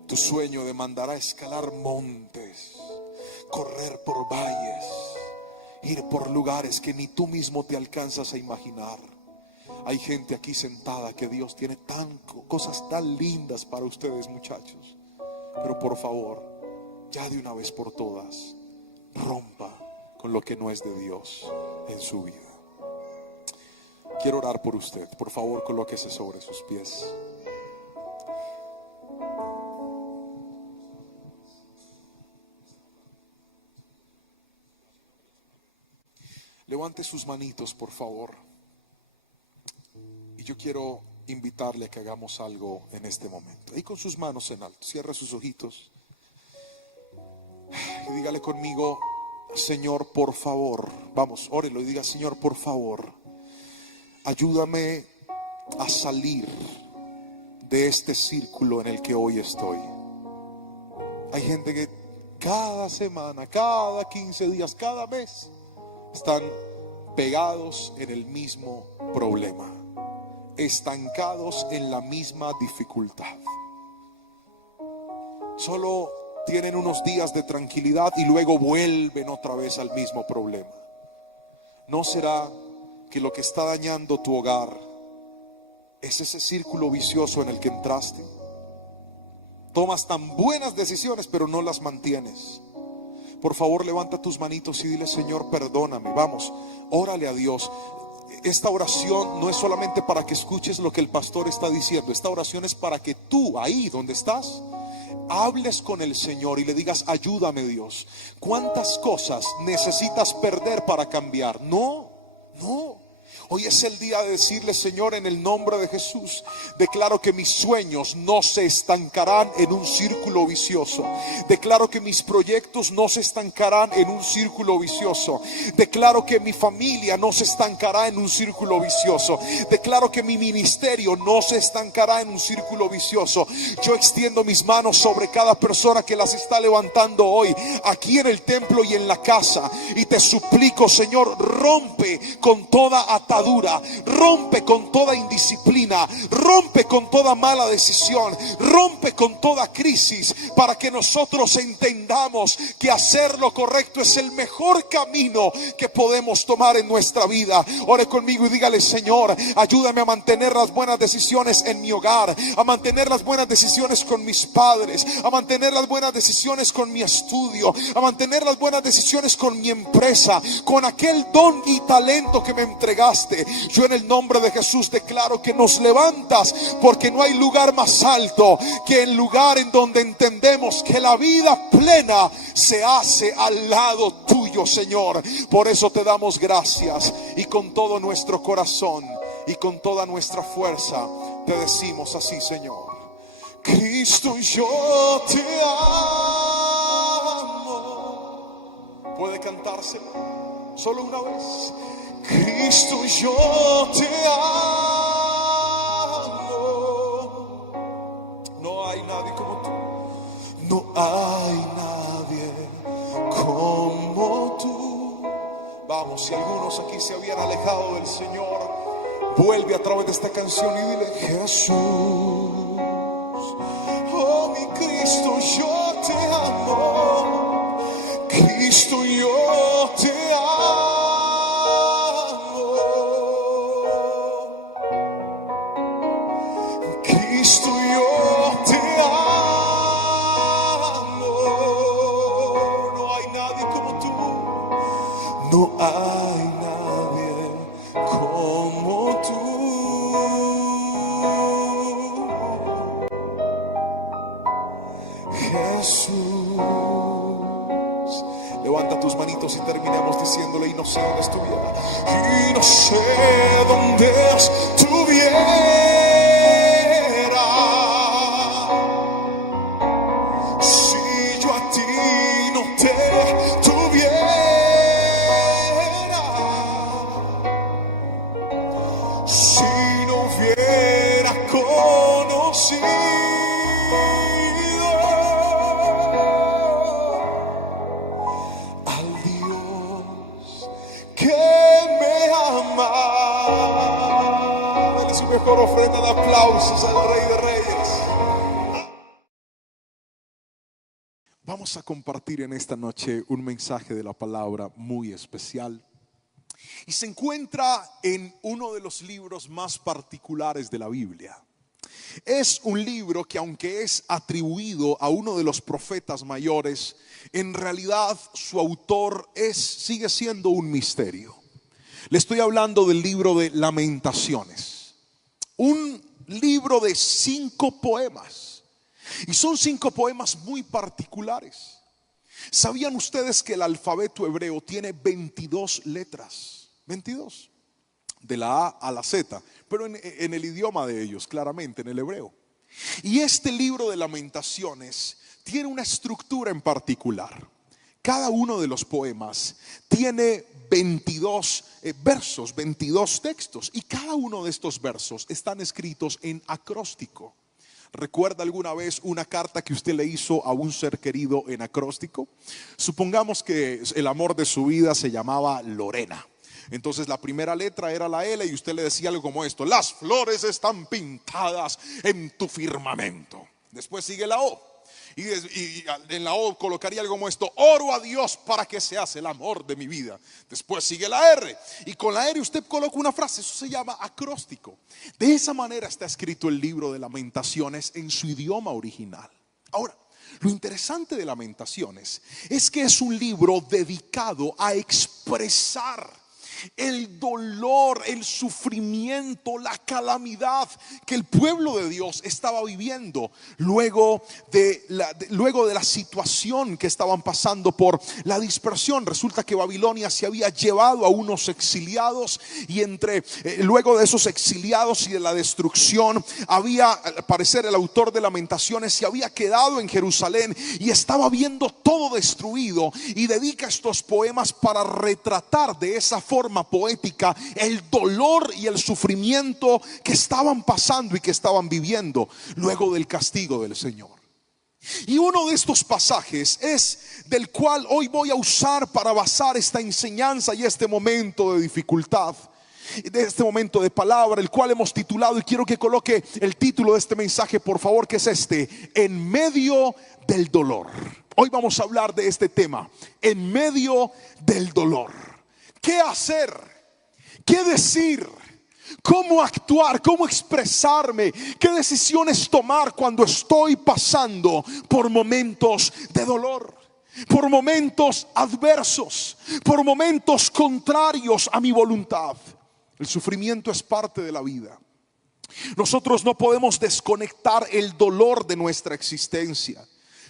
Tu sueño demandará escalar montes, correr por valles, ir por lugares que ni tú mismo te alcanzas a imaginar. Hay gente aquí sentada que Dios tiene cosas tan lindas para ustedes, muchachos. Pero por favor, ya de una vez por todas, rompa con lo que no es de Dios en su vida. Quiero orar por usted. Por favor, colóquese sobre sus pies. Levante sus manitos, por favor. Y yo quiero invitarle a que hagamos algo en este momento. Ahí con sus manos en alto, cierre sus ojitos y dígale conmigo: Señor, por favor. Vamos, órelo y diga: Señor, por favor, ayúdame a salir de este círculo en el que hoy estoy. Hay gente que cada semana, cada 15 días, cada mes están pegados en el mismo problema, estancados en la misma dificultad. Solo tienen unos días de tranquilidad y luego vuelven otra vez al mismo problema. ¿No será que lo que está dañando tu hogar es ese círculo vicioso en el que entraste? Tomas tan buenas decisiones pero no las mantienes. Por favor, levanta tus manitos y dile: Señor, perdóname. Vamos, órale a Dios. Esta oración no es solamente para que escuches lo que el pastor está diciendo. Esta oración es para que tú, ahí donde estás, hables con el Señor y le digas: ayúdame, Dios. ¿Cuántas cosas necesitas perder para cambiar? No. Hoy es el día de decirle: Señor, en el nombre de Jesús, declaro que mis sueños no se estancarán en un círculo vicioso. Declaro que mis proyectos no se estancarán en un círculo vicioso. Declaro que mi familia no se estancará en un círculo vicioso. Declaro que mi ministerio no se estancará en un círculo vicioso. Yo extiendo mis manos sobre cada persona que las está levantando hoy, aquí en el templo y en la casa, y te suplico, Señor, rompe con toda atadura, rompe con toda indisciplina, rompe con toda mala decisión, rompe con toda crisis, para que nosotros entendamos que hacer lo correcto es el mejor camino que podemos tomar en nuestra vida. Ore conmigo y dígale: Señor, ayúdame a mantener las buenas decisiones en mi hogar, a mantener las buenas decisiones con mis padres, a mantener las buenas decisiones con mi estudio, a mantener las buenas decisiones con mi empresa, con aquel don y talento que me entregaste. Yo en el nombre de Jesús declaro que nos levantas, porque no hay lugar más alto que el lugar en donde entendemos que la vida plena se hace al lado tuyo, Señor. Por eso te damos gracias, y con todo nuestro corazón y con toda nuestra fuerza te decimos así, Señor: Cristo, yo te amo. ¿Puede cantárselo solo una vez? Cristo, yo te amo. No hay nadie como tú. No hay nadie como tú. Vamos, si algunos aquí se habían alejado del Señor, vuelve a través de esta canción y dile: Jesús, oh mi Cristo, yo te amo. Cristo, yo te amo. Cristo, yo te amo. No hay nadie como tú. No hay nadie como tú. Jesús. Levanta tus manitos y terminemos diciéndole: y no sé dónde estuviera, y no sé dónde estuviera, si yo a ti no te tuviera, si no hubiera conocido al Dios que me ama. Dale su mejor ofrenda de aplausos al Rey de Reyes. Vamos a compartir en esta noche un mensaje de la palabra muy especial. Y se encuentra en uno de los libros más particulares de la Biblia. Es un libro que, aunque es atribuido a uno de los profetas mayores, en realidad su autor sigue siendo un misterio. Le estoy hablando del libro de Lamentaciones, un libro de 5 poemas, y son 5 poemas muy particulares. ¿Sabían ustedes que el alfabeto hebreo tiene 22 letras? 22, de la A a la Z, pero en el idioma de ellos, claramente en el hebreo. Y este libro de Lamentaciones tiene una estructura en particular. Cada uno de los poemas tiene 22 versos, 22 textos, y cada uno de estos versos están escritos en acróstico. ¿Recuerda alguna vez una carta que usted le hizo a un ser querido en acróstico? Supongamos que el amor de su vida se llamaba Lorena. Entonces la primera letra era la L y usted le decía algo como esto: las flores están pintadas en tu firmamento. Después sigue la O, y en la O colocaría algo como esto: oro a Dios para que seas el amor de mi vida. Después sigue la R, y con la R usted coloca una frase. Eso se llama acróstico. De esa manera está escrito el libro de Lamentaciones en su idioma original. Ahora, lo interesante de Lamentaciones es que es un libro dedicado a expresar el dolor, el sufrimiento, la calamidad que el pueblo de Dios estaba viviendo luego de la situación que estaban pasando por la dispersión. Resulta que Babilonia se había llevado a unos exiliados, y luego de esos exiliados y de la destrucción, al parecer el autor de Lamentaciones se había quedado en Jerusalén y estaba viendo todo destruido, y dedica estos poemas para retratar de esa forma poética el dolor y el sufrimiento que estaban pasando y que estaban viviendo luego del castigo del Señor. Y uno de estos pasajes es del cual hoy voy a usar para basar esta enseñanza y este momento de dificultad, de este momento de palabra, el cual hemos titulado, y quiero que coloque el título de este mensaje por favor, que es este: en medio del dolor. Hoy vamos a hablar de este tema: en medio del dolor. ¿Qué hacer? ¿Qué decir? ¿Cómo actuar? ¿Cómo expresarme? ¿Qué decisiones tomar cuando estoy pasando por momentos de dolor? Por momentos adversos, por momentos contrarios a mi voluntad. El sufrimiento es parte de la vida. Nosotros no podemos desconectar el dolor de nuestra existencia.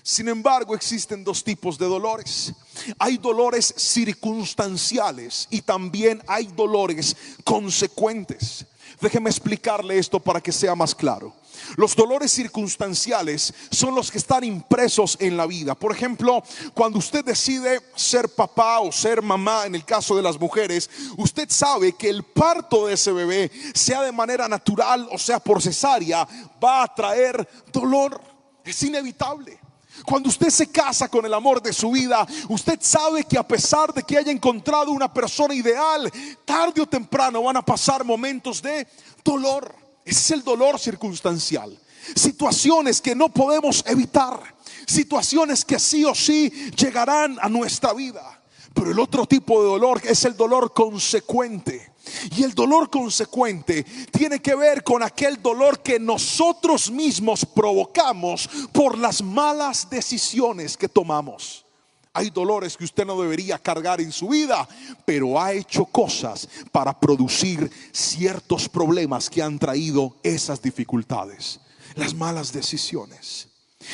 Sin embargo, existen 2 tipos de dolores. Hay dolores circunstanciales y también hay dolores consecuentes. Déjeme explicarle esto para que sea más claro. Los dolores circunstanciales son los que están impresos en la vida. Por ejemplo, cuando usted decide ser papá o ser mamá, en el caso de las mujeres, usted sabe que el parto de ese bebé, sea de manera natural o sea por cesárea, va a traer dolor. Es inevitable. Cuando usted se casa con el amor de su vida, usted sabe que a pesar de que haya encontrado una persona ideal, tarde o temprano van a pasar momentos de dolor. Ese es el dolor circunstancial. Situaciones que no podemos evitar, situaciones que sí o sí llegarán a nuestra vida. Pero el otro tipo de dolor es el dolor consecuente. Y el dolor consecuente tiene que ver con aquel dolor que nosotros mismos provocamos por las malas decisiones que tomamos. Hay dolores que usted no debería cargar en su vida, pero ha hecho cosas para producir ciertos problemas que han traído esas dificultades. Las malas decisiones.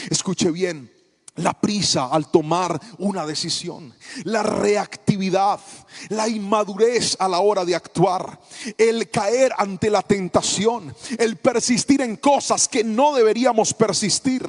Escuche bien. la prisa al tomar una decisión, la reactividad, la inmadurez a la hora de actuar, el caer ante la tentación, el persistir en cosas que no deberíamos persistir.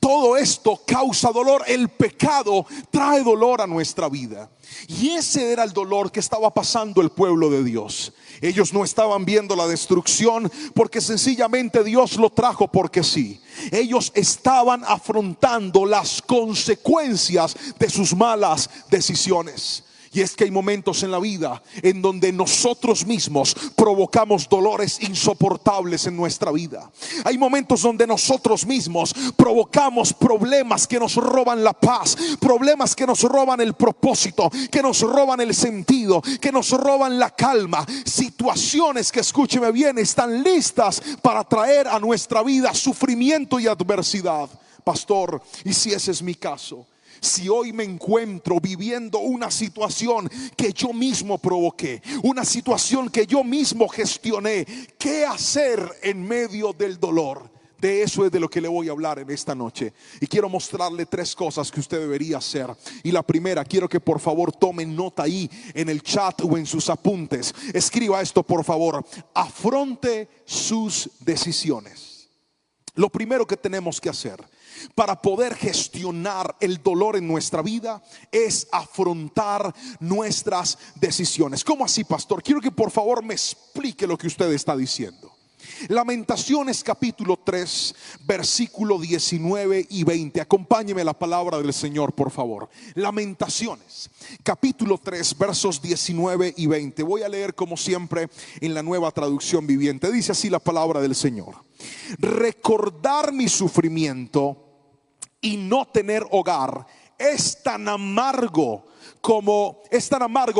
Todo esto causa dolor. El pecado trae dolor a nuestra vida. Y ese era el dolor que estaba pasando el pueblo de Dios. Ellos no estaban viendo la destrucción porque sencillamente Dios lo trajo porque sí. Ellos estaban afrontando las consecuencias de sus malas decisiones. Y es que hay momentos en la vida en donde nosotros mismos provocamos dolores insoportables en nuestra vida. Hay momentos donde nosotros mismos provocamos problemas que nos roban la paz, problemas que nos roban el propósito, que nos roban el sentido, que nos roban la calma. Situaciones que, escúcheme bien, están listas para traer a nuestra vida sufrimiento y adversidad. Pastor, ¿y si ese es mi caso? Si hoy me encuentro viviendo una situación que yo mismo provoqué, una situación que yo mismo gestioné, ¿qué hacer en medio del dolor? De eso es de lo que le voy a hablar en esta noche. Y quiero mostrarle 3 cosas que usted debería hacer. Y la primera, quiero que por favor tomen nota ahí en el chat o en sus apuntes. Escriba esto por favor: afronte sus decisiones. Lo primero que tenemos que hacer para poder gestionar el dolor en nuestra vida es afrontar nuestras decisiones. ¿Cómo así, pastor? Quiero que por favor me explique lo que usted está diciendo. Lamentaciones capítulo 3 versículo 19 y 20. Acompáñeme la palabra del Señor, por favor. Lamentaciones capítulo 3 versos 19 y 20. Voy a leer como siempre en la Nueva Traducción Viviente. Dice así la palabra del Señor: recordar mi sufrimiento y no tener hogar es tan amargo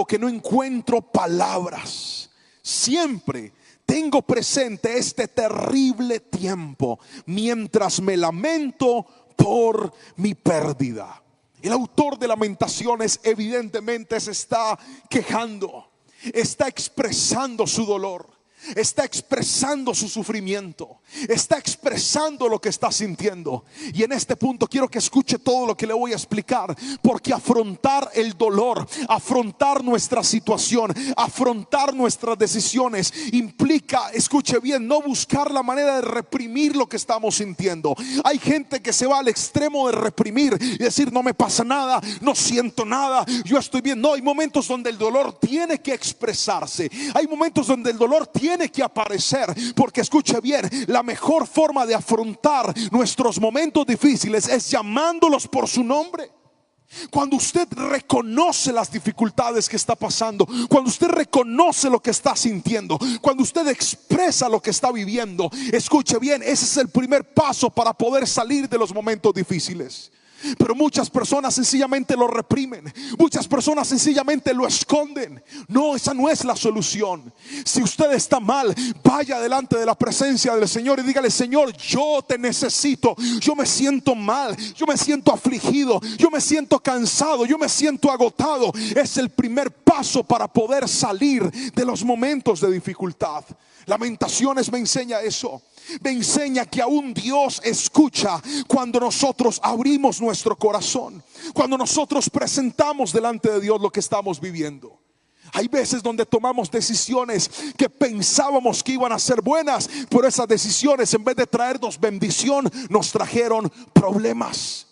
que no encuentro palabras. Siempre tengo presente este terrible tiempo mientras me lamento por mi pérdida. El autor de Lamentaciones evidentemente se está quejando, está expresando su dolor, está expresando su sufrimiento, está expresando lo que está sintiendo. Y en este punto quiero que escuche todo lo que le voy a explicar, porque afrontar el dolor, afrontar nuestra situación, afrontar nuestras decisiones implica, escuche bien, no buscar la manera de reprimir lo que estamos sintiendo. Hay gente que se va al extremo de reprimir y decir: no me pasa nada, no siento nada, yo estoy bien. No, hay momentos donde el dolor tiene que expresarse, hay momentos donde el dolor tiene que aparecer, porque escuche bien, la mejor forma de afrontar nuestros momentos difíciles es llamándolos por su nombre. Cuando usted reconoce las dificultades que está pasando, cuando usted reconoce lo que está sintiendo, cuando usted expresa lo que está viviendo, escuche bien, ese es el primer paso para poder salir de los momentos difíciles. Pero muchas personas sencillamente lo reprimen, muchas personas sencillamente lo esconden. No, esa no es la solución. Si usted está mal, vaya delante de la presencia del Señor y dígale: Señor, yo te necesito, yo me siento mal, yo me siento afligido, yo me siento cansado, yo me siento agotado. Es el primer paso para poder salir de los momentos de dificultad. Lamentaciones me enseña eso. Me enseña que aún Dios escucha cuando nosotros abrimos nuestro corazón, cuando nosotros presentamos delante de Dios lo que estamos viviendo. Hay veces donde tomamos decisiones que pensábamos que iban a ser buenas, pero esas decisiones, en vez de traernos bendición, nos trajeron problemas.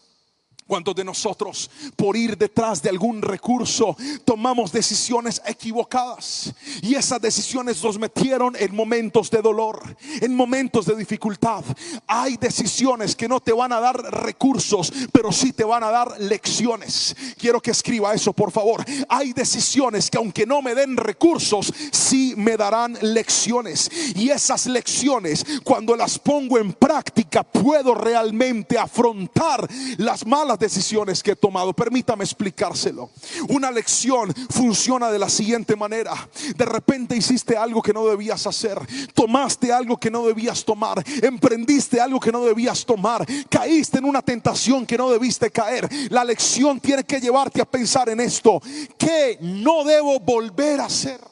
¿Cuántos de nosotros, por ir detrás de algún recurso, tomamos decisiones equivocadas? Y esas decisiones nos metieron en momentos de dolor, en momentos de dificultad. Hay decisiones que no te van a dar recursos, pero sí te van a dar lecciones. Quiero que escriba eso, por favor. Hay decisiones que, aunque no me den recursos, sí me darán lecciones. Y esas lecciones, cuando las pongo en práctica, puedo realmente afrontar las malas decisiones que he tomado. Permítame explicárselo. Una lección funciona de la siguiente manera: de repente hiciste algo que no debías hacer, tomaste algo que no debías tomar, emprendiste algo que no debías tomar, caíste en una tentación que no debiste caer. La lección tiene que llevarte a pensar en esto: ¿qué no debo volver a hacer?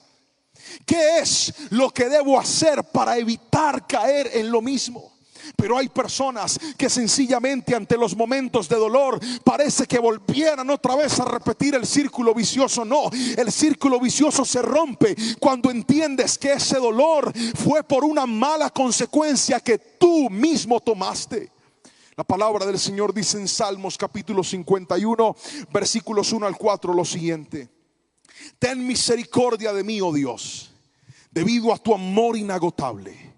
¿Qué es lo que debo hacer para evitar caer en lo mismo? Pero hay personas que sencillamente ante los momentos de dolor parece que volvieran otra vez a repetir el círculo vicioso. No, el círculo vicioso se rompe cuando entiendes que ese dolor fue por una mala consecuencia que tú mismo tomaste. La palabra del Señor dice en Salmos capítulo 51, versículos 1 al 4 lo siguiente: ten misericordia de mí, oh Dios, debido a tu amor inagotable.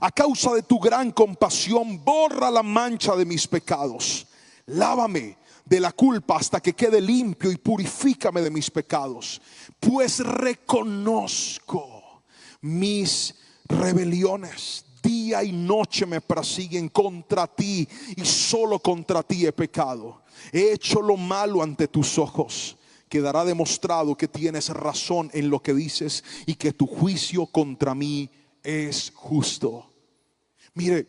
A causa de tu gran compasión, borra la mancha de mis pecados. Lávame de la culpa hasta que quede limpio y purifícame de mis pecados. Pues reconozco mis rebeliones. Día y noche me persiguen, contra ti y solo contra ti he pecado. He hecho lo malo ante tus ojos. Quedará demostrado que tienes razón en lo que dices y que tu juicio contra mí es justo. Mire,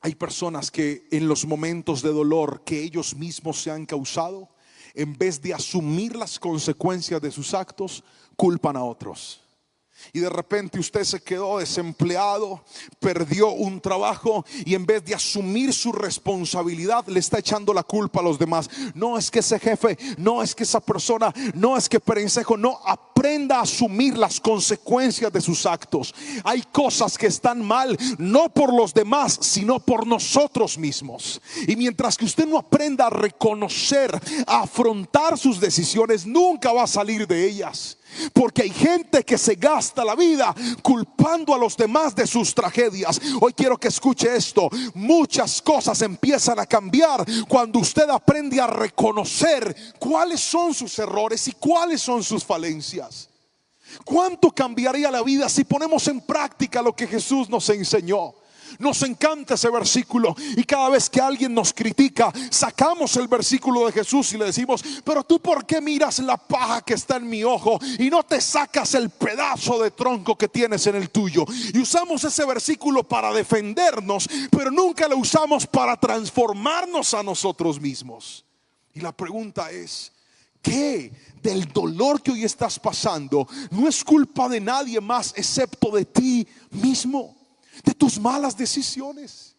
hay personas que en los momentos de dolor que ellos mismos se han causado, en vez de asumir las consecuencias de sus actos, culpan a otros. Y de repente usted se quedó desempleado, perdió un trabajo y en vez de asumir su responsabilidad le está echando la culpa a los demás. No es que ese jefe, no es que esa persona, no es que Perencejo. No, aprenda a asumir las consecuencias de sus actos. Hay cosas que están mal no por los demás, sino por nosotros mismos. Y mientras que usted no aprenda a reconocer, a afrontar sus decisiones, nunca va a salir de ellas. Porque hay gente que se gasta la vida culpando a los demás de sus tragedias. Hoy quiero que escuche esto: muchas cosas empiezan a cambiar cuando usted aprende a reconocer cuáles son sus errores y cuáles son sus falencias. ¿Cuánto cambiaría la vida si ponemos en práctica lo que Jesús nos enseñó? Nos encanta ese versículo y cada vez que alguien nos critica, sacamos el versículo de Jesús y le decimos: pero tú, ¿por qué miras la paja que está en mi ojo y no te sacas el pedazo de tronco que tienes en el tuyo? Y usamos ese versículo para defendernos, pero nunca lo usamos para transformarnos a nosotros mismos. Y la pregunta es: ¿qué del dolor que hoy estás pasando no es culpa de nadie más excepto de ti mismo? De tus malas decisiones.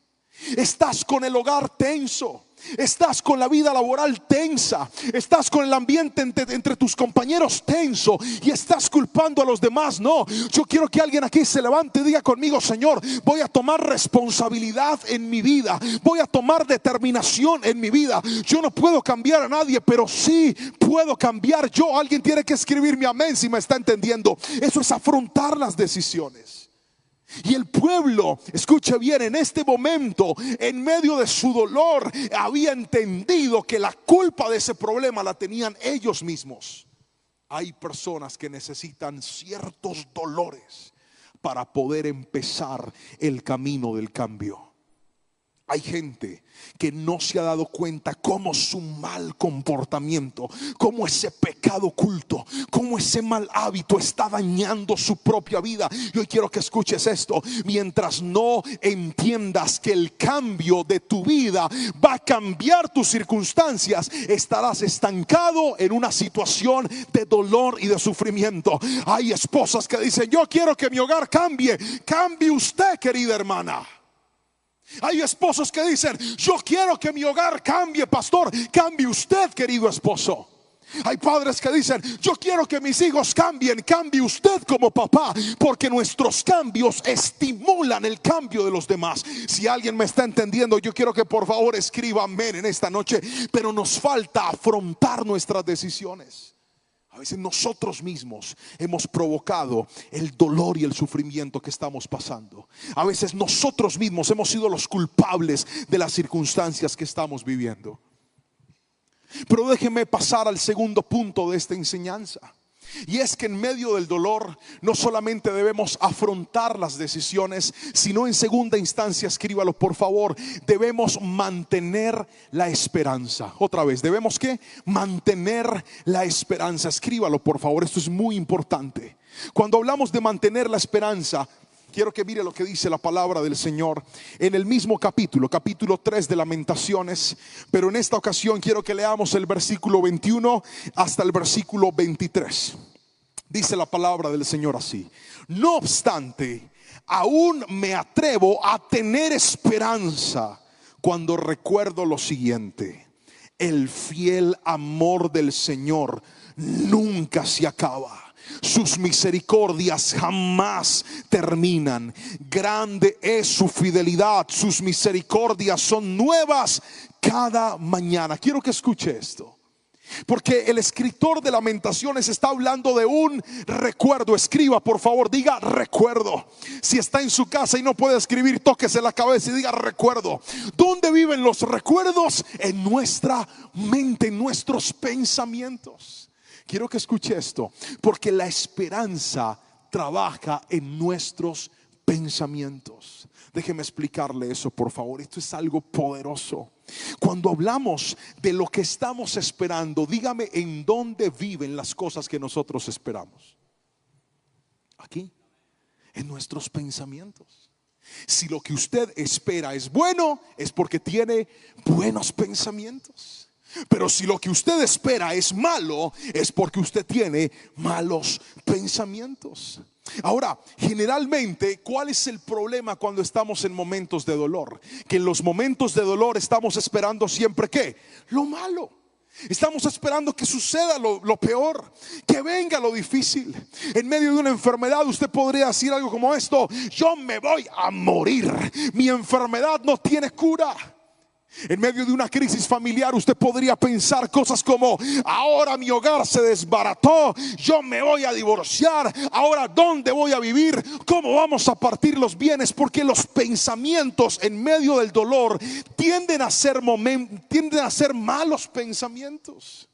Estás con el hogar tenso, estás con la vida laboral tensa, estás con el ambiente entre tus compañeros tenso y estás culpando a los demás. No, yo quiero que alguien aquí se levante y diga conmigo: Señor, voy a tomar responsabilidad en mi vida, voy a tomar determinación en mi vida. Yo no puedo cambiar a nadie, pero sí puedo cambiar yo. Alguien tiene que escribirme amén si me está entendiendo. Eso es afrontar las decisiones. Y el pueblo, escuche bien, en este momento, en medio de su dolor, había entendido que la culpa de ese problema la tenían ellos mismos. Hay personas que necesitan ciertos dolores para poder empezar el camino del cambio. Hay gente que no se ha dado cuenta cómo su mal comportamiento, cómo ese pecado oculto, cómo ese mal hábito está dañando su propia vida. Y hoy quiero que escuches esto: mientras no entiendas que el cambio de tu vida va a cambiar tus circunstancias, estarás estancado en una situación de dolor y de sufrimiento. Hay esposas que dicen: yo quiero que mi hogar cambie. Cambie usted, querida hermana. Hay esposos que dicen: yo quiero que mi hogar cambie, pastor. Cambie usted, querido esposo. Hay padres que dicen: yo quiero que mis hijos cambien. Cambie usted como papá, porque nuestros cambios estimulan el cambio de los demás. Si alguien me está entendiendo, yo quiero que por favor escriba amén en esta noche. Pero nos falta afrontar nuestras decisiones. A veces nosotros mismos hemos provocado el dolor y el sufrimiento que estamos pasando. A veces nosotros mismos hemos sido los culpables de las circunstancias que estamos viviendo. Pero déjeme pasar al segundo punto de esta enseñanza. Y es que en medio del dolor no solamente debemos afrontar las decisiones, sino en segunda instancia, escríbalo por favor, debemos mantener la esperanza. Otra vez, debemos ¿qué? Mantener la esperanza. Escríbalo por favor, esto es muy importante. Cuando hablamos de mantener la esperanza, quiero que mire lo que dice la palabra del Señor en el mismo capítulo 3 de Lamentaciones. Pero en esta ocasión quiero que leamos el versículo 21 hasta el versículo 23. Dice la palabra del Señor así: no obstante, aún me atrevo a tener esperanza cuando recuerdo lo siguiente: el fiel amor del Señor nunca se acaba. Sus misericordias jamás terminan. Grande es su fidelidad. Sus misericordias son nuevas cada mañana. Quiero que escuche esto, porque el escritor de Lamentaciones está hablando de un recuerdo. Escriba, por favor, diga recuerdo. Si está en su casa y no puede escribir, tóquese la cabeza y diga recuerdo. ¿Dónde viven los recuerdos? En nuestra mente, en nuestros pensamientos. Quiero que escuche esto, porque la esperanza trabaja en nuestros pensamientos. Déjeme explicarle eso, por favor. Esto es algo poderoso. Cuando hablamos de lo que estamos esperando, dígame en dónde viven las cosas que nosotros esperamos. Aquí, en nuestros pensamientos. Si lo que usted espera es bueno, es porque tiene buenos pensamientos. Pero si lo que usted espera es malo, es porque usted tiene malos pensamientos. Ahora, generalmente, ¿cuál es el problema cuando estamos en momentos de dolor? Que en los momentos de dolor estamos esperando siempre ¿qué? Lo malo. Estamos esperando que suceda lo peor, que venga lo difícil. En medio de una enfermedad usted podría decir algo como esto: yo me voy a morir, mi enfermedad no tiene cura. En medio de una crisis familiar usted podría pensar cosas como: ahora mi hogar se desbarató, yo me voy a divorciar, ahora ¿dónde voy a vivir? ¿Cómo vamos a partir los bienes? Porque los pensamientos en medio del dolor tienden a ser malos pensamientos.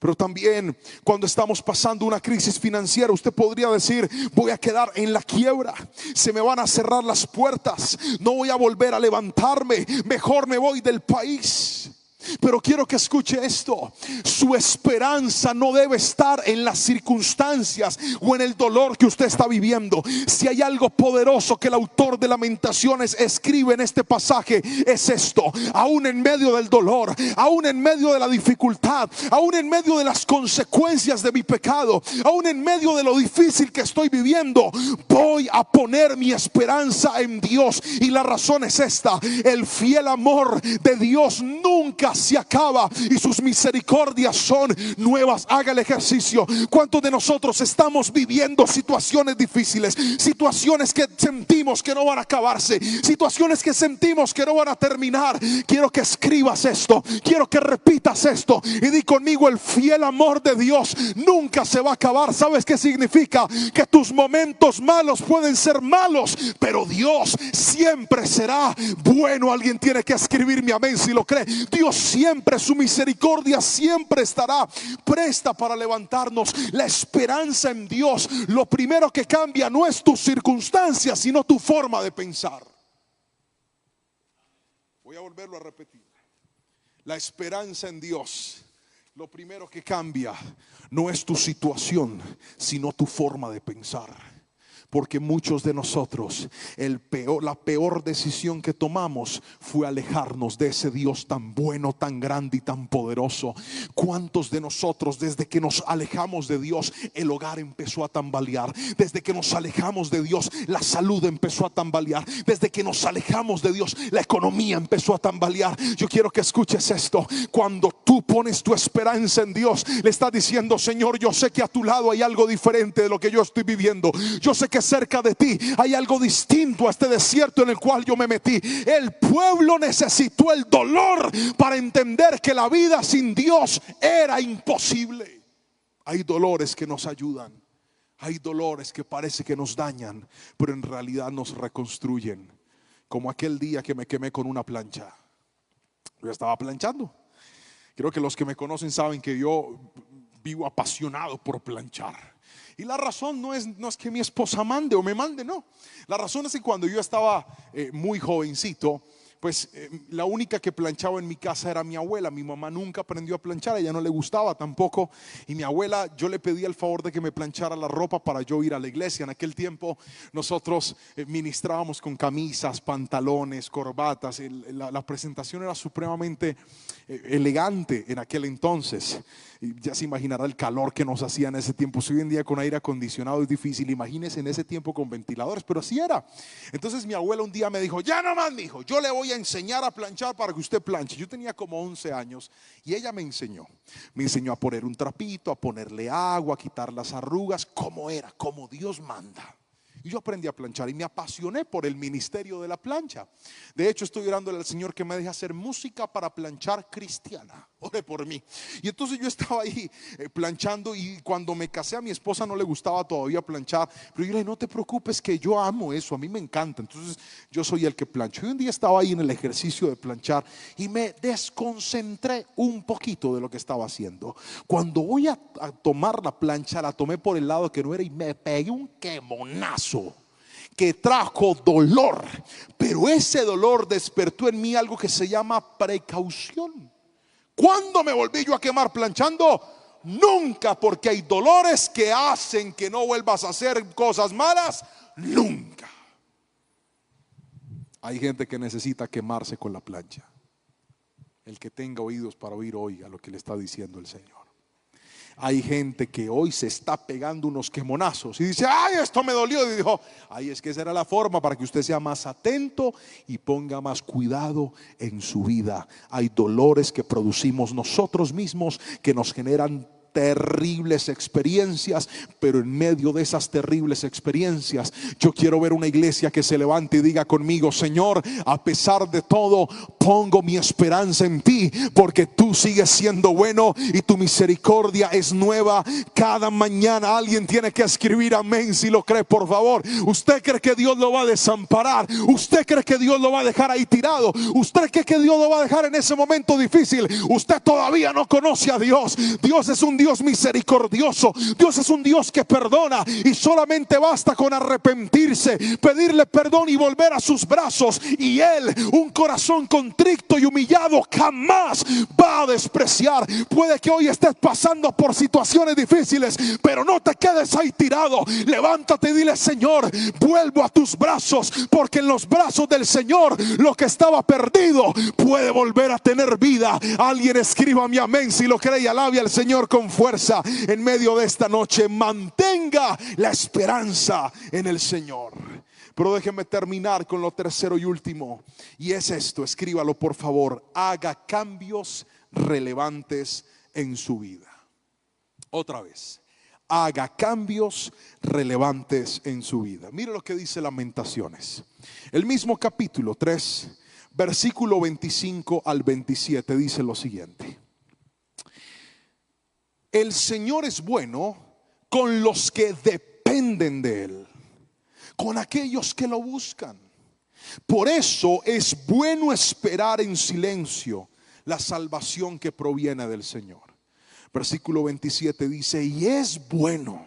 Pero también cuando estamos pasando una crisis financiera, usted podría decir: voy a quedar en la quiebra, se me van a cerrar las puertas, no voy a volver a levantarme, mejor me voy del país. Pero quiero que escuche esto: su esperanza no debe estar en las circunstancias o en el dolor que usted está viviendo. Si hay algo poderoso que el autor de Lamentaciones escribe en este pasaje, es esto: aún en medio del dolor, aún en medio de la dificultad, aún en medio de las consecuencias de mi pecado, aún en medio de lo difícil que estoy viviendo, voy a poner mi esperanza en Dios. Y la razón es esta: el fiel amor de Dios nunca se acaba y sus misericordias son nuevas. Haga el ejercicio. ¿Cuántos de nosotros estamos viviendo situaciones difíciles? Situaciones que sentimos que no van a acabarse, situaciones que sentimos que no van a terminar. Quiero que escribas esto, quiero que repitas esto y di conmigo: el fiel amor de Dios nunca se va a acabar. ¿Sabes qué significa? Que tus momentos malos pueden ser malos, pero Dios siempre será bueno. Alguien tiene que escribirme amén si lo cree. Dios siempre, su misericordia siempre estará presta para levantarnos. La esperanza en Dios, lo primero que cambia no es tus circunstancias, sino tu forma de pensar. Voy a volverlo a repetir. La esperanza en Dios, lo primero que cambia no es tu situación, sino tu forma de pensar. Porque muchos de nosotros, la peor decisión que tomamos fue alejarnos de ese Dios tan bueno, tan grande y tan poderoso. ¿Cuántos de nosotros, desde que nos alejamos de Dios, el hogar empezó a tambalear? Desde que nos alejamos de Dios, la salud empezó a tambalear. Desde que nos alejamos de Dios, la economía empezó a tambalear. Yo quiero que escuches esto: cuando tú pones tu esperanza en Dios, le estás diciendo: Señor, yo sé que a tu lado hay algo diferente de lo que yo estoy viviendo. Yo sé que cerca de ti hay algo distinto a este desierto en el cual yo me metí. El pueblo necesitó el dolor para entender que la vida sin Dios era imposible. Hay dolores que nos ayudan, hay dolores que parece que nos dañan, pero en realidad nos reconstruyen. Como aquel día que me quemé con una plancha. Yo estaba planchando. Creo que los que me conocen saben que yo vivo apasionado por planchar. Y la razón no es que mi esposa mande o me mande, no. La razón es que cuando yo estaba muy jovencito, pues la única que planchaba en mi casa era mi abuela. Mi mamá nunca aprendió a planchar, a ella no le gustaba tampoco. Y mi abuela, yo le pedía el favor de que me planchara la ropa para yo ir a la iglesia. En aquel tiempo nosotros ministrábamos con camisas, pantalones, corbatas. La presentación era supremamente elegante en aquel entonces. Y ya se imaginará el calor que nos hacía en ese tiempo. Si hoy en día con aire acondicionado es difícil, imagínese en ese tiempo con ventiladores, pero así era. Entonces mi abuela un día me dijo: ya nomás, mijo, yo le voy a enseñar a planchar para que usted planche. Yo tenía como 11 años y ella me enseñó a poner un trapito, a ponerle agua, a quitar las arrugas, como era, como Dios manda. Y yo aprendí a planchar y me apasioné por el ministerio de la plancha. De hecho, estoy orándole al Señor que me deje hacer música para planchar cristiana. Ore por mí. Y entonces yo estaba ahí planchando, y cuando me casé a mi esposa no le gustaba todavía planchar, pero yo le dije: no te preocupes, que yo amo eso, a mí me encanta. Entonces yo soy el que plancho. Y un día estaba ahí en el ejercicio de planchar y me desconcentré un poquito de lo que estaba haciendo. Cuando voy a tomar la plancha, la tomé por el lado que no era y me pegué un quemonazo que trajo dolor. Pero ese dolor despertó en mí algo que se llama precaución. ¿Cuándo me volví yo a quemar planchando? Nunca, porque hay dolores que hacen que no vuelvas a hacer cosas malas. Nunca. Hay gente que necesita quemarse con la plancha. El que tenga oídos para oír, oiga lo que le está diciendo el Señor. Hay gente que hoy se está pegando unos quemonazos y dice: ay, esto me dolió. Y dijo: ay, es que esa era la forma para que usted sea más atento y ponga más cuidado en su vida. Hay dolores que producimos nosotros mismos que nos generan terribles experiencias, pero en medio de esas terribles experiencias yo quiero ver una iglesia que se levante y diga conmigo: Señor, a pesar de todo pongo mi esperanza en ti, porque tú sigues siendo bueno y tu misericordia es nueva cada mañana. Alguien tiene que escribir amén si lo cree, por favor. ¿Usted cree que Dios lo va a desamparar? ¿Usted cree que Dios lo va a dejar ahí tirado? ¿Usted cree que Dios lo va a dejar en ese momento difícil? Usted todavía no conoce a Dios. Dios es un Dios misericordioso. Dios es un Dios que perdona, y solamente basta con arrepentirse, pedirle perdón y volver a sus brazos, y Él, un corazón contrito y humillado, jamás va a despreciar. Puede que hoy estés pasando por situaciones difíciles, pero no te quedes ahí tirado. Levántate y dile: Señor, vuelvo a tus brazos, porque en los brazos del Señor lo que estaba perdido puede volver a tener vida. Alguien escriba mi amén si lo cree y alabe al Señor con fuerza en medio de esta noche. Mantenga la esperanza en el Señor. Pero déjeme terminar con lo tercero y último, y es esto: escríbalo por favor: haga cambios relevantes en su vida. Otra vez, haga cambios relevantes en su vida. Mire lo que dice Lamentaciones, el mismo capítulo 3, versículo 25 al 27, dice lo siguiente: el Señor es bueno con los que dependen de Él, con aquellos que lo buscan. Por eso es bueno esperar en silencio la salvación que proviene del Señor. Versículo 27 dice: y es bueno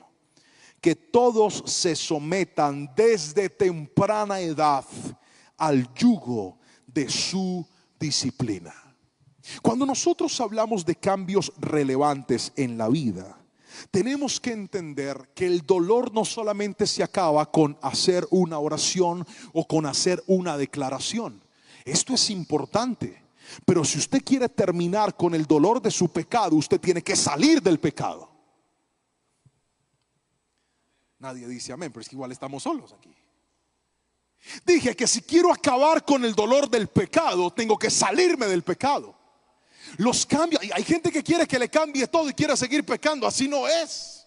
que todos se sometan desde temprana edad al yugo de su disciplina. Cuando nosotros hablamos de cambios relevantes en la vida, tenemos que entender que el dolor no solamente se acaba con hacer una oración o con hacer una declaración. Esto es importante, pero si usted quiere terminar con el dolor de su pecado, usted tiene que salir del pecado. Nadie dice amén, pero es que igual estamos solos aquí. Dije que si quiero acabar con el dolor del pecado, tengo que salirme del pecado. Los cambios, hay gente que quiere que le cambie todo y quiere seguir pecando. Así no es.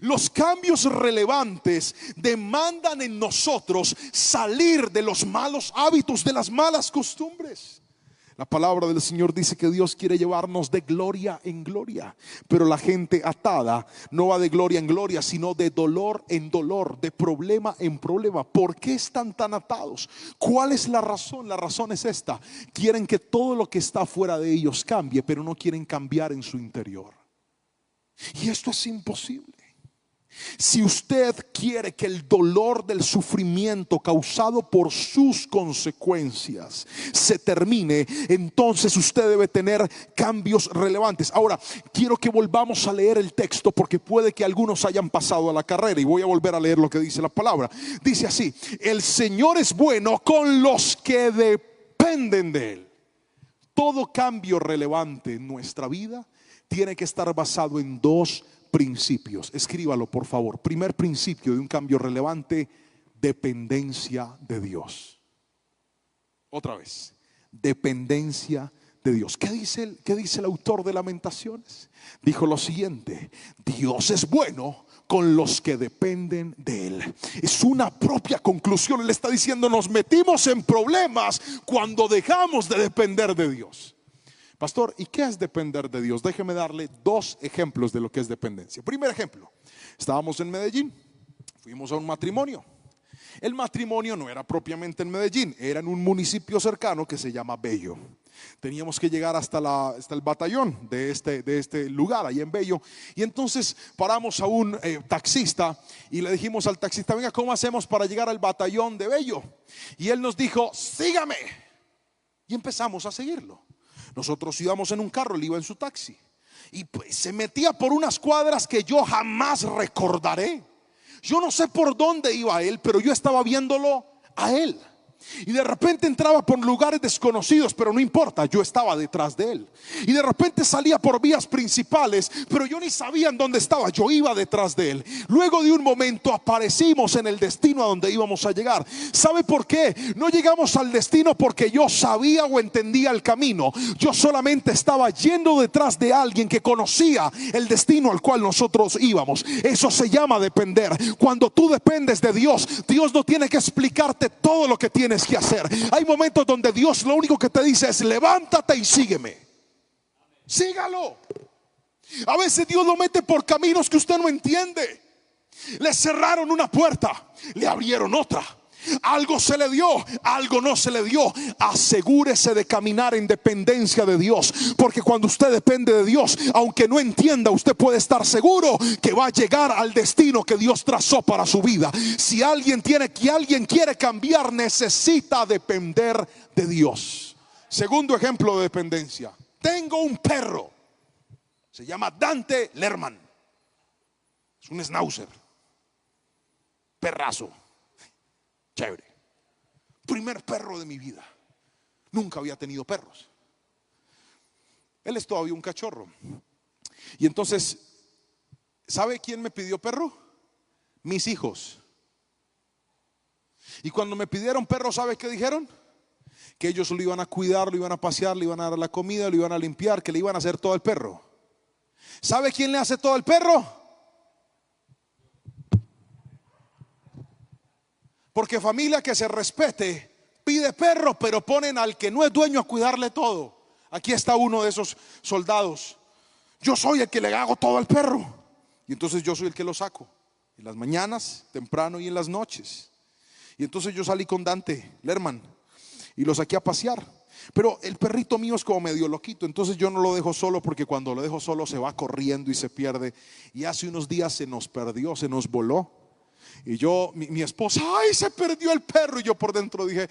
Los cambios relevantes demandan en nosotros salir de los malos hábitos, de las malas costumbres. La palabra del Señor dice que Dios quiere llevarnos de gloria en gloria, pero la gente atada no va de gloria en gloria, sino de dolor en dolor, de problema en problema. ¿Por qué están tan atados? ¿Cuál es la razón? La razón es esta: quieren que todo lo que está fuera de ellos cambie, pero no quieren cambiar en su interior. Y esto es imposible. Si usted quiere que el dolor del sufrimiento causado por sus consecuencias se termine, entonces usted debe tener cambios relevantes. Ahora, quiero que volvamos a leer el texto, porque puede que algunos hayan pasado a la carrera, y voy a volver a leer lo que dice la palabra. Dice así: el Señor es bueno con los que dependen de Él. Todo cambio relevante en nuestra vida tiene que estar basado en dos principios. Escríbalo, por favor. Primer principio de un cambio relevante: dependencia de Dios. Otra vez, dependencia de Dios. ¿Qué dice el autor de Lamentaciones? Dijo lo siguiente: Dios es bueno con los que dependen de Él. Es una propia conclusión. Él está diciendo: nos metimos en problemas cuando dejamos de depender de Dios. Pastor, ¿y qué es depender de Dios? Déjeme darle dos ejemplos de lo que es dependencia. Primer ejemplo: estábamos en Medellín, fuimos a un matrimonio. El matrimonio no era propiamente en Medellín, era en un municipio cercano que se llama Bello. Teníamos que llegar hasta el batallón de este lugar, ahí en Bello. Y entonces paramos a un taxista y le dijimos al taxista: venga, ¿cómo hacemos para llegar al batallón de Bello? Y él nos dijo: sígame. Y empezamos a seguirlo. Nosotros íbamos en un carro, él iba en su taxi, y pues se metía por unas cuadras que yo jamás recordaré. Yo no sé por dónde iba él, pero yo estaba viéndolo a él. Y de repente entraba por lugares desconocidos, pero no importa, yo estaba detrás de él. Y de repente salía por vías principales, pero yo ni sabía en dónde estaba, yo iba detrás de él. Luego de un momento aparecimos en el destino a donde íbamos a llegar. ¿Sabe por qué? No llegamos al destino porque yo sabía o entendía el camino. Yo solamente estaba yendo detrás de alguien que conocía el destino al cual nosotros íbamos. Eso se llama depender. Cuando tú dependes de Dios, Dios no tiene que explicarte todo lo que tienes que hacer. Hay momentos donde Dios lo único que te dice es: levántate y sígueme. Sígalo. A veces Dios lo mete por caminos que usted no entiende. Le cerraron una puerta, le abrieron otra. Algo se le dio, algo no se le dio. Asegúrese de caminar en dependencia de Dios, porque cuando usted depende de Dios, aunque no entienda, usted puede estar seguro que va a llegar al destino que Dios trazó para su vida. Si alguien quiere cambiar, necesita depender de Dios. Segundo ejemplo de dependencia: tengo un perro, se llama Dante Lerman. Es un schnauzer, perrazo, chévere. Primer perro de mi vida. Nunca había tenido perros. Él es todavía un cachorro. Y entonces, ¿sabe quién me pidió perro? Mis hijos. Y cuando me pidieron perro, ¿sabe qué dijeron? Que ellos lo iban a cuidar, lo iban a pasear, le iban a dar la comida, lo iban a limpiar, que le iban a hacer todo al perro. ¿Sabe quién le hace todo al perro? Porque familia que se respete pide perro, pero ponen al que no es dueño a cuidarle todo. Aquí está uno de esos soldados. Yo soy el que le hago todo al perro, y entonces yo soy el que lo saco en las mañanas, temprano, y en las noches. Y entonces yo salí con Dante Lerman y lo saqué a pasear. Pero el perrito mío es como medio loquito, entonces yo no lo dejo solo, porque cuando lo dejo solo se va corriendo y se pierde. Y hace unos días se nos perdió, se nos voló. Y yo, mi esposa: ay, se perdió el perro. Y yo por dentro dije: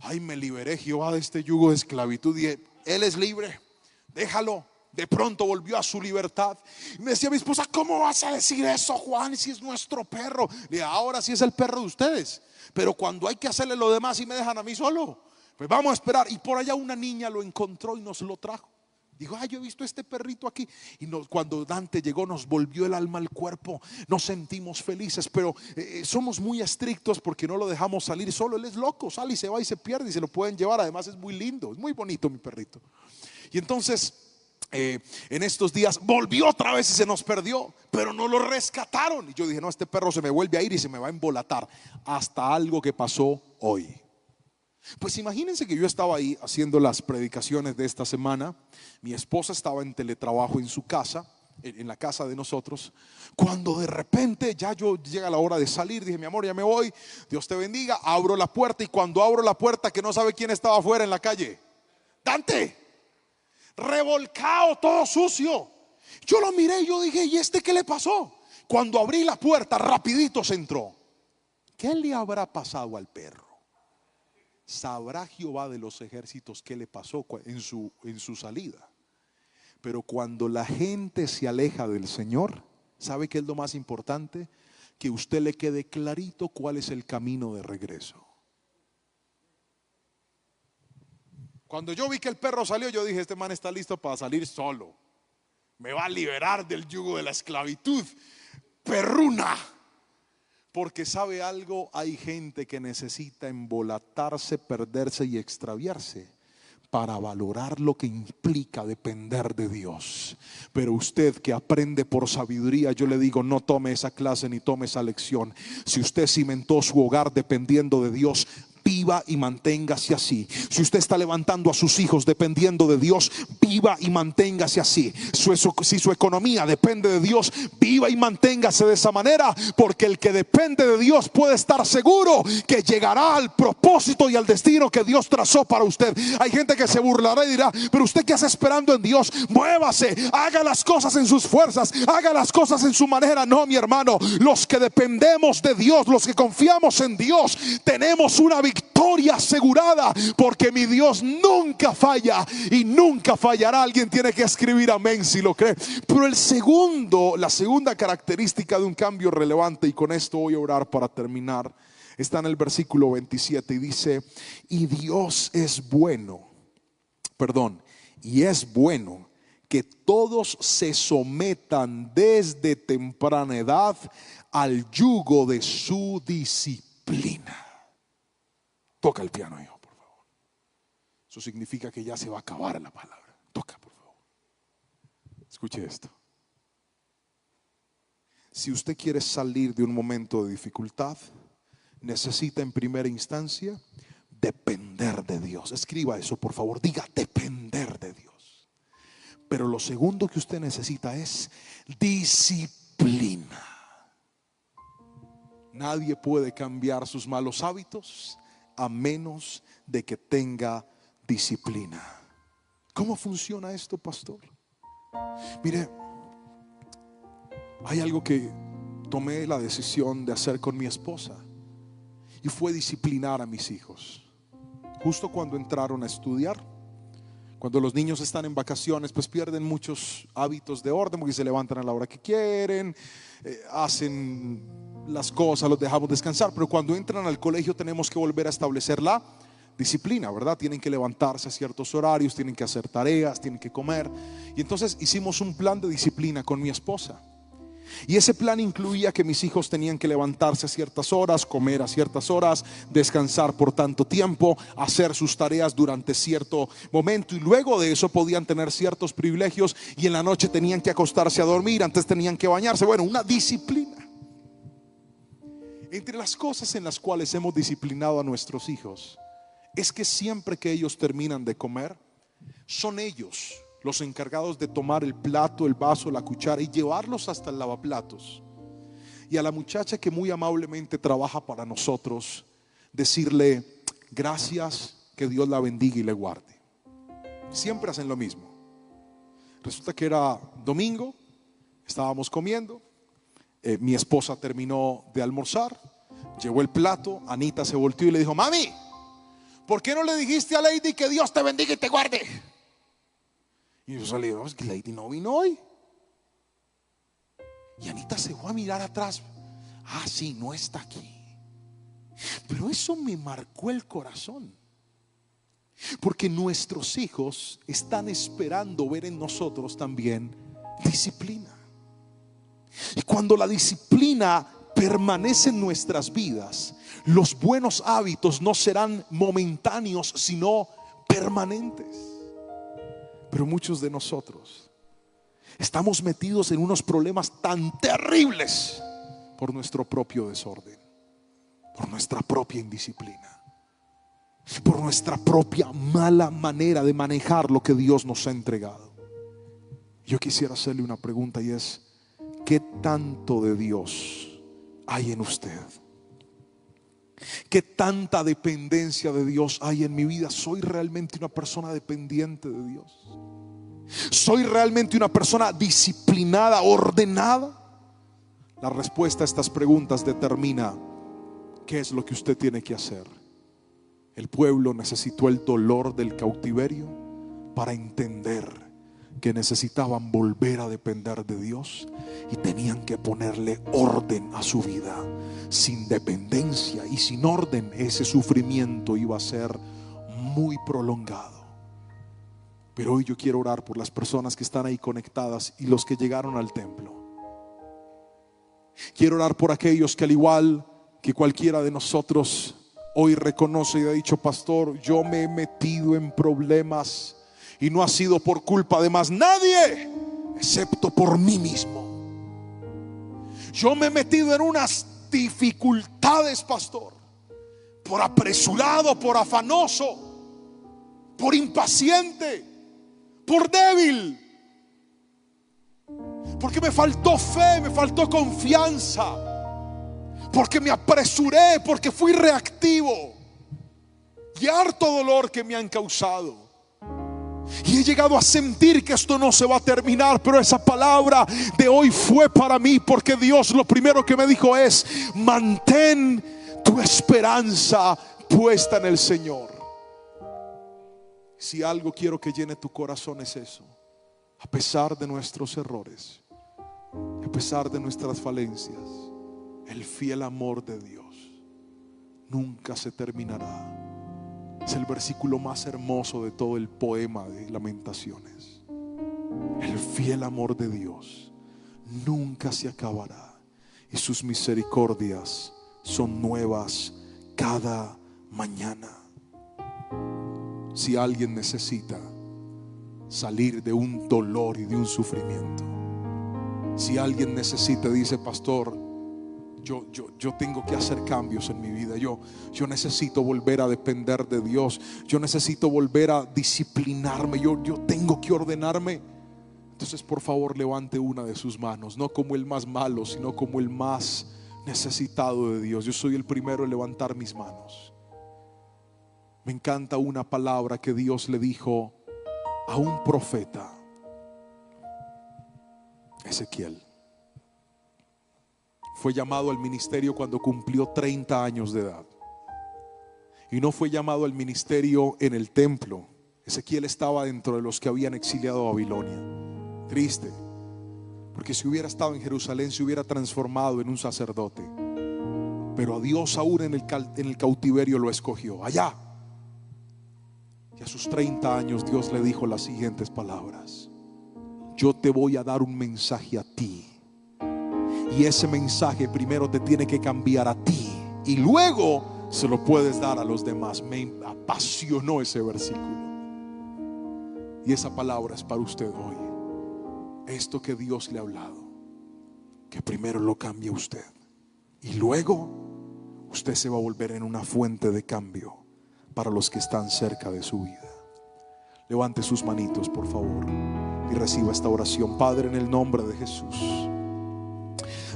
ay, me liberé, Jehová, de este yugo de esclavitud. Dije: él es libre, déjalo. De pronto volvió a su libertad. Y me decía mi esposa: ¿cómo vas a decir eso, Juan, si es nuestro perro? Le dije: ahora sí es el perro de ustedes, pero cuando hay que hacerle lo demás y me dejan a mí solo, pues vamos a esperar. Y por allá una niña lo encontró y nos lo trajo. Digo: yo he visto este perrito aquí. Y cuando Dante llegó, nos volvió el alma al cuerpo. Nos sentimos felices, pero somos muy estrictos porque no lo dejamos salir solo. Él es loco, sale y se va y se pierde, y se lo pueden llevar. Además es muy lindo, es muy bonito mi perrito. Y entonces en estos días volvió otra vez y se nos perdió, pero no lo rescataron. Y yo dije: no, este perro se me vuelve a ir y se me va a embolatar. Hasta algo que pasó hoy. Pues imagínense que yo estaba ahí haciendo las predicaciones de esta semana. Mi esposa estaba en teletrabajo en su casa, en la casa de nosotros, cuando de repente ya llega la hora de salir. Dije: mi amor, ya me voy, Dios te bendiga. Abro la puerta, y cuando abro la puerta, que no sabe quién estaba afuera en la calle: Dante, revolcado, todo sucio. Yo lo miré y yo dije: ¿y este qué le pasó? Cuando abrí la puerta, rapidito se entró. ¿Qué le habrá pasado al perro? Sabrá Jehová de los ejércitos qué le pasó en su salida. Pero cuando la gente se aleja del Señor, ¿sabe qué es lo más importante? Que a usted le quede clarito cuál es el camino de regreso. Cuando yo vi que el perro salió, yo dije, este man está listo para salir solo. Me va a liberar del yugo de la esclavitud. Perruna. Porque sabe algo, hay gente que necesita embolatarse, perderse y extraviarse para valorar lo que implica depender de Dios. Pero usted que aprende por sabiduría, yo le digo, no tome esa clase ni tome esa lección. Si usted cimentó su hogar dependiendo de Dios, viva y manténgase así. Si usted está levantando a sus hijos dependiendo de Dios, viva y manténgase así. Si su economía depende de Dios, viva y manténgase de esa manera, porque el que depende de Dios puede estar seguro que llegará al propósito y al destino que Dios trazó para usted. Hay gente que se burlará y dirá, pero usted qué hace esperando en Dios. Muévase, haga las cosas en sus fuerzas, haga las cosas en su manera. No, mi hermano, los que dependemos de Dios, los que confiamos en Dios, tenemos una victoria asegurada, porque mi Dios nunca falla y nunca fallará. Alguien tiene que escribir amén si lo cree. Pero la segunda característica de un cambio relevante, y con esto voy a orar para terminar, está en el versículo 27 y dice: y Dios es bueno, y es bueno que todos se sometan desde temprana edad al yugo de su disciplina. Toca el piano, hijo, por favor. Eso significa que ya se va a acabar la palabra. Toca, por favor. Escuche esto. Si usted quiere salir de un momento de dificultad, necesita en primera instancia depender de Dios. Escriba eso, por favor. Diga depender de Dios. Pero lo segundo que usted necesita es disciplina. Nadie puede cambiar sus malos hábitos a menos de que tenga disciplina. ¿Cómo funciona esto, pastor? Mire, hay algo que tomé la decisión de hacer con mi esposa, y fue disciplinar a mis hijos. Justo cuando entraron a estudiar, cuando los niños están en vacaciones, pues pierden muchos hábitos de orden, porque se levantan a la hora que quieren, hacen las cosas, los dejamos descansar. Pero cuando entran al colegio tenemos que volver a establecer la disciplina, ¿verdad? Tienen que levantarse a ciertos horarios, tienen que hacer tareas, tienen que comer. Y entonces hicimos un plan de disciplina con mi esposa. Y ese plan incluía que mis hijos tenían que levantarse a ciertas horas, comer a ciertas horas, descansar por tanto tiempo, hacer sus tareas durante cierto momento, y luego de eso podían tener ciertos privilegios, y en la noche tenían que acostarse a dormir, antes tenían que bañarse. Bueno, una disciplina. Entre las cosas en las cuales hemos disciplinado a nuestros hijos es que siempre que ellos terminan de comer, son ellos los encargados de tomar el plato, el vaso, la cuchara y llevarlos hasta el lavaplatos. Y a la muchacha que muy amablemente trabaja para nosotros, decirle gracias, que Dios la bendiga y le guarde. Siempre hacen lo mismo. Resulta que era domingo, estábamos comiendo, mi esposa terminó de almorzar, llevó el plato, Anita se volteó y le dijo: mami, ¿por qué no le dijiste a Lady que Dios te bendiga y te guarde? Y yo salí, no, es que Lady no vino hoy. Y Anita se fue a mirar atrás. Ah, sí, no está aquí. Pero eso me marcó el corazón, porque nuestros hijos están esperando ver en nosotros también disciplina. Y cuando la disciplina permanece en nuestras vidas, los buenos hábitos no serán momentáneos, sino permanentes. Pero muchos de nosotros estamos metidos en unos problemas tan terribles por nuestro propio desorden, por nuestra propia indisciplina, por nuestra propia mala manera de manejar lo que Dios nos ha entregado. Yo quisiera hacerle una pregunta, y es: ¿qué tanto de Dios hay en usted? ¿Qué tanta dependencia de Dios hay en mi vida? ¿Soy realmente una persona dependiente de Dios? ¿Soy realmente una persona disciplinada, ordenada? La respuesta a estas preguntas determina qué es lo que usted tiene que hacer. El pueblo necesitó el dolor del cautiverio para entender que necesitaban volver a depender de Dios y tenían que ponerle orden a su vida. Sin dependencia y sin orden, ese sufrimiento iba a ser muy prolongado. Pero hoy yo quiero orar por las personas que están ahí conectadas y los que llegaron al templo. Quiero orar por aquellos que, al igual que cualquiera de nosotros, hoy reconoce y ha dicho: pastor, yo me he metido en problemas y no ha sido por culpa de más nadie excepto por mí mismo. Yo me he metido en unas dificultades, pastor, por apresurado, por afanoso, por impaciente, por débil, porque me faltó fe, me faltó confianza, porque me apresuré, porque fui reactivo, y harto dolor que me han causado. Y he llegado a sentir que esto no se va a terminar, pero esa palabra de hoy fue para mí, porque Dios lo primero que me dijo es: mantén tu esperanza puesta en el Señor. Si algo quiero que llene tu corazón es eso. A pesar de nuestros errores, a pesar de nuestras falencias, el fiel amor de Dios nunca se terminará. Es el versículo más hermoso de todo el poema de Lamentaciones. El fiel amor de Dios nunca se acabará y sus misericordias son nuevas cada mañana. Si alguien necesita salir de un dolor y de un sufrimiento, si alguien necesita, dice: pastor, yo tengo que hacer cambios en mi vida, yo necesito volver a depender de Dios, yo necesito volver a disciplinarme, yo tengo que ordenarme. Entonces, por favor, levante una de sus manos, no como el más malo, sino como el más necesitado de Dios. Yo soy el primero en levantar mis manos. Me encanta una palabra que Dios le dijo a un profeta, Ezequiel. Fue llamado al ministerio cuando cumplió 30 años de edad. Y no fue llamado al ministerio en el templo. Ezequiel estaba dentro de los que habían exiliado a Babilonia. Triste, porque si hubiera estado en Jerusalén se hubiera transformado en un sacerdote. Pero a Dios aún en el cautiverio lo escogió allá. Y a sus 30 años Dios le dijo las siguientes palabras: yo te voy a dar un mensaje a ti, y ese mensaje primero te tiene que cambiar a ti y luego se lo puedes dar a los demás. Me apasionó ese versículo, y esa palabra es para usted hoy. Esto que Dios le ha hablado, que primero lo cambie usted y luego usted se va a volver en una fuente de cambio para los que están cerca de su vida. Levante sus manitos, por favor, y reciba esta oración. Padre, en el nombre de Jesús,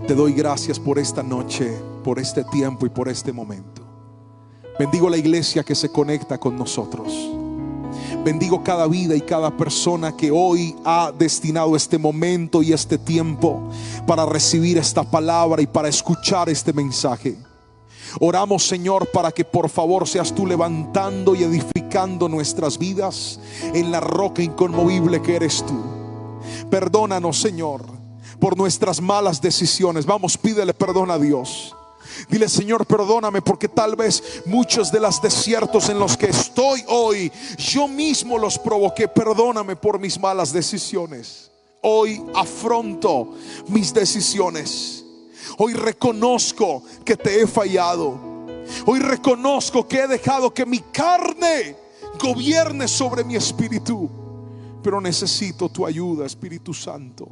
te doy gracias por esta noche, por este tiempo y por este momento. Bendigo la iglesia que se conecta con nosotros. Bendigo cada vida y cada persona que hoy ha destinado este momento y este tiempo para recibir esta palabra y para escuchar este mensaje. Oramos, Señor, para que por favor seas tú levantando y edificando nuestras vidas en la roca inconmovible que eres tú. Perdónanos, Señor, por nuestras malas decisiones. Vamos, pídele perdón a Dios. Dile: Señor, perdóname porque tal vez muchos de los desiertos en los que estoy hoy yo mismo los provoqué. Perdóname por mis malas decisiones. Hoy afronto mis decisiones. Hoy reconozco que te he fallado. Hoy reconozco que he dejado que mi carne gobierne sobre mi espíritu. Pero necesito tu ayuda, Espíritu Santo.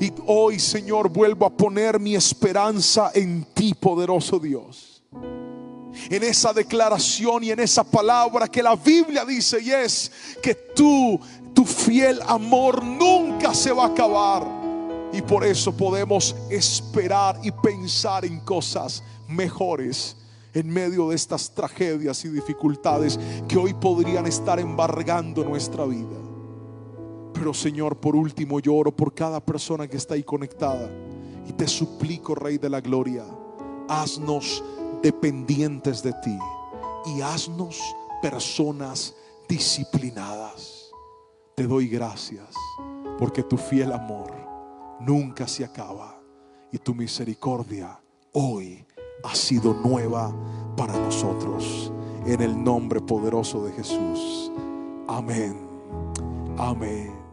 Y hoy, Señor, vuelvo a poner mi esperanza en ti, poderoso Dios. En esa declaración y en esa palabra que la Biblia dice, y es que tu fiel amor nunca se va a acabar. Y por eso podemos esperar y pensar en cosas mejores en medio de estas tragedias y dificultades que hoy podrían estar embargando nuestra vida. Pero, Señor, por último yo oro por cada persona que está ahí conectada, Y te suplico, Rey de la Gloria, haznos dependientes de ti y haznos personas disciplinadas. Te doy gracias porque tu fiel amor nunca se acaba y tu misericordia hoy ha sido nueva para nosotros. En el nombre poderoso de Jesús. Amén. Amén.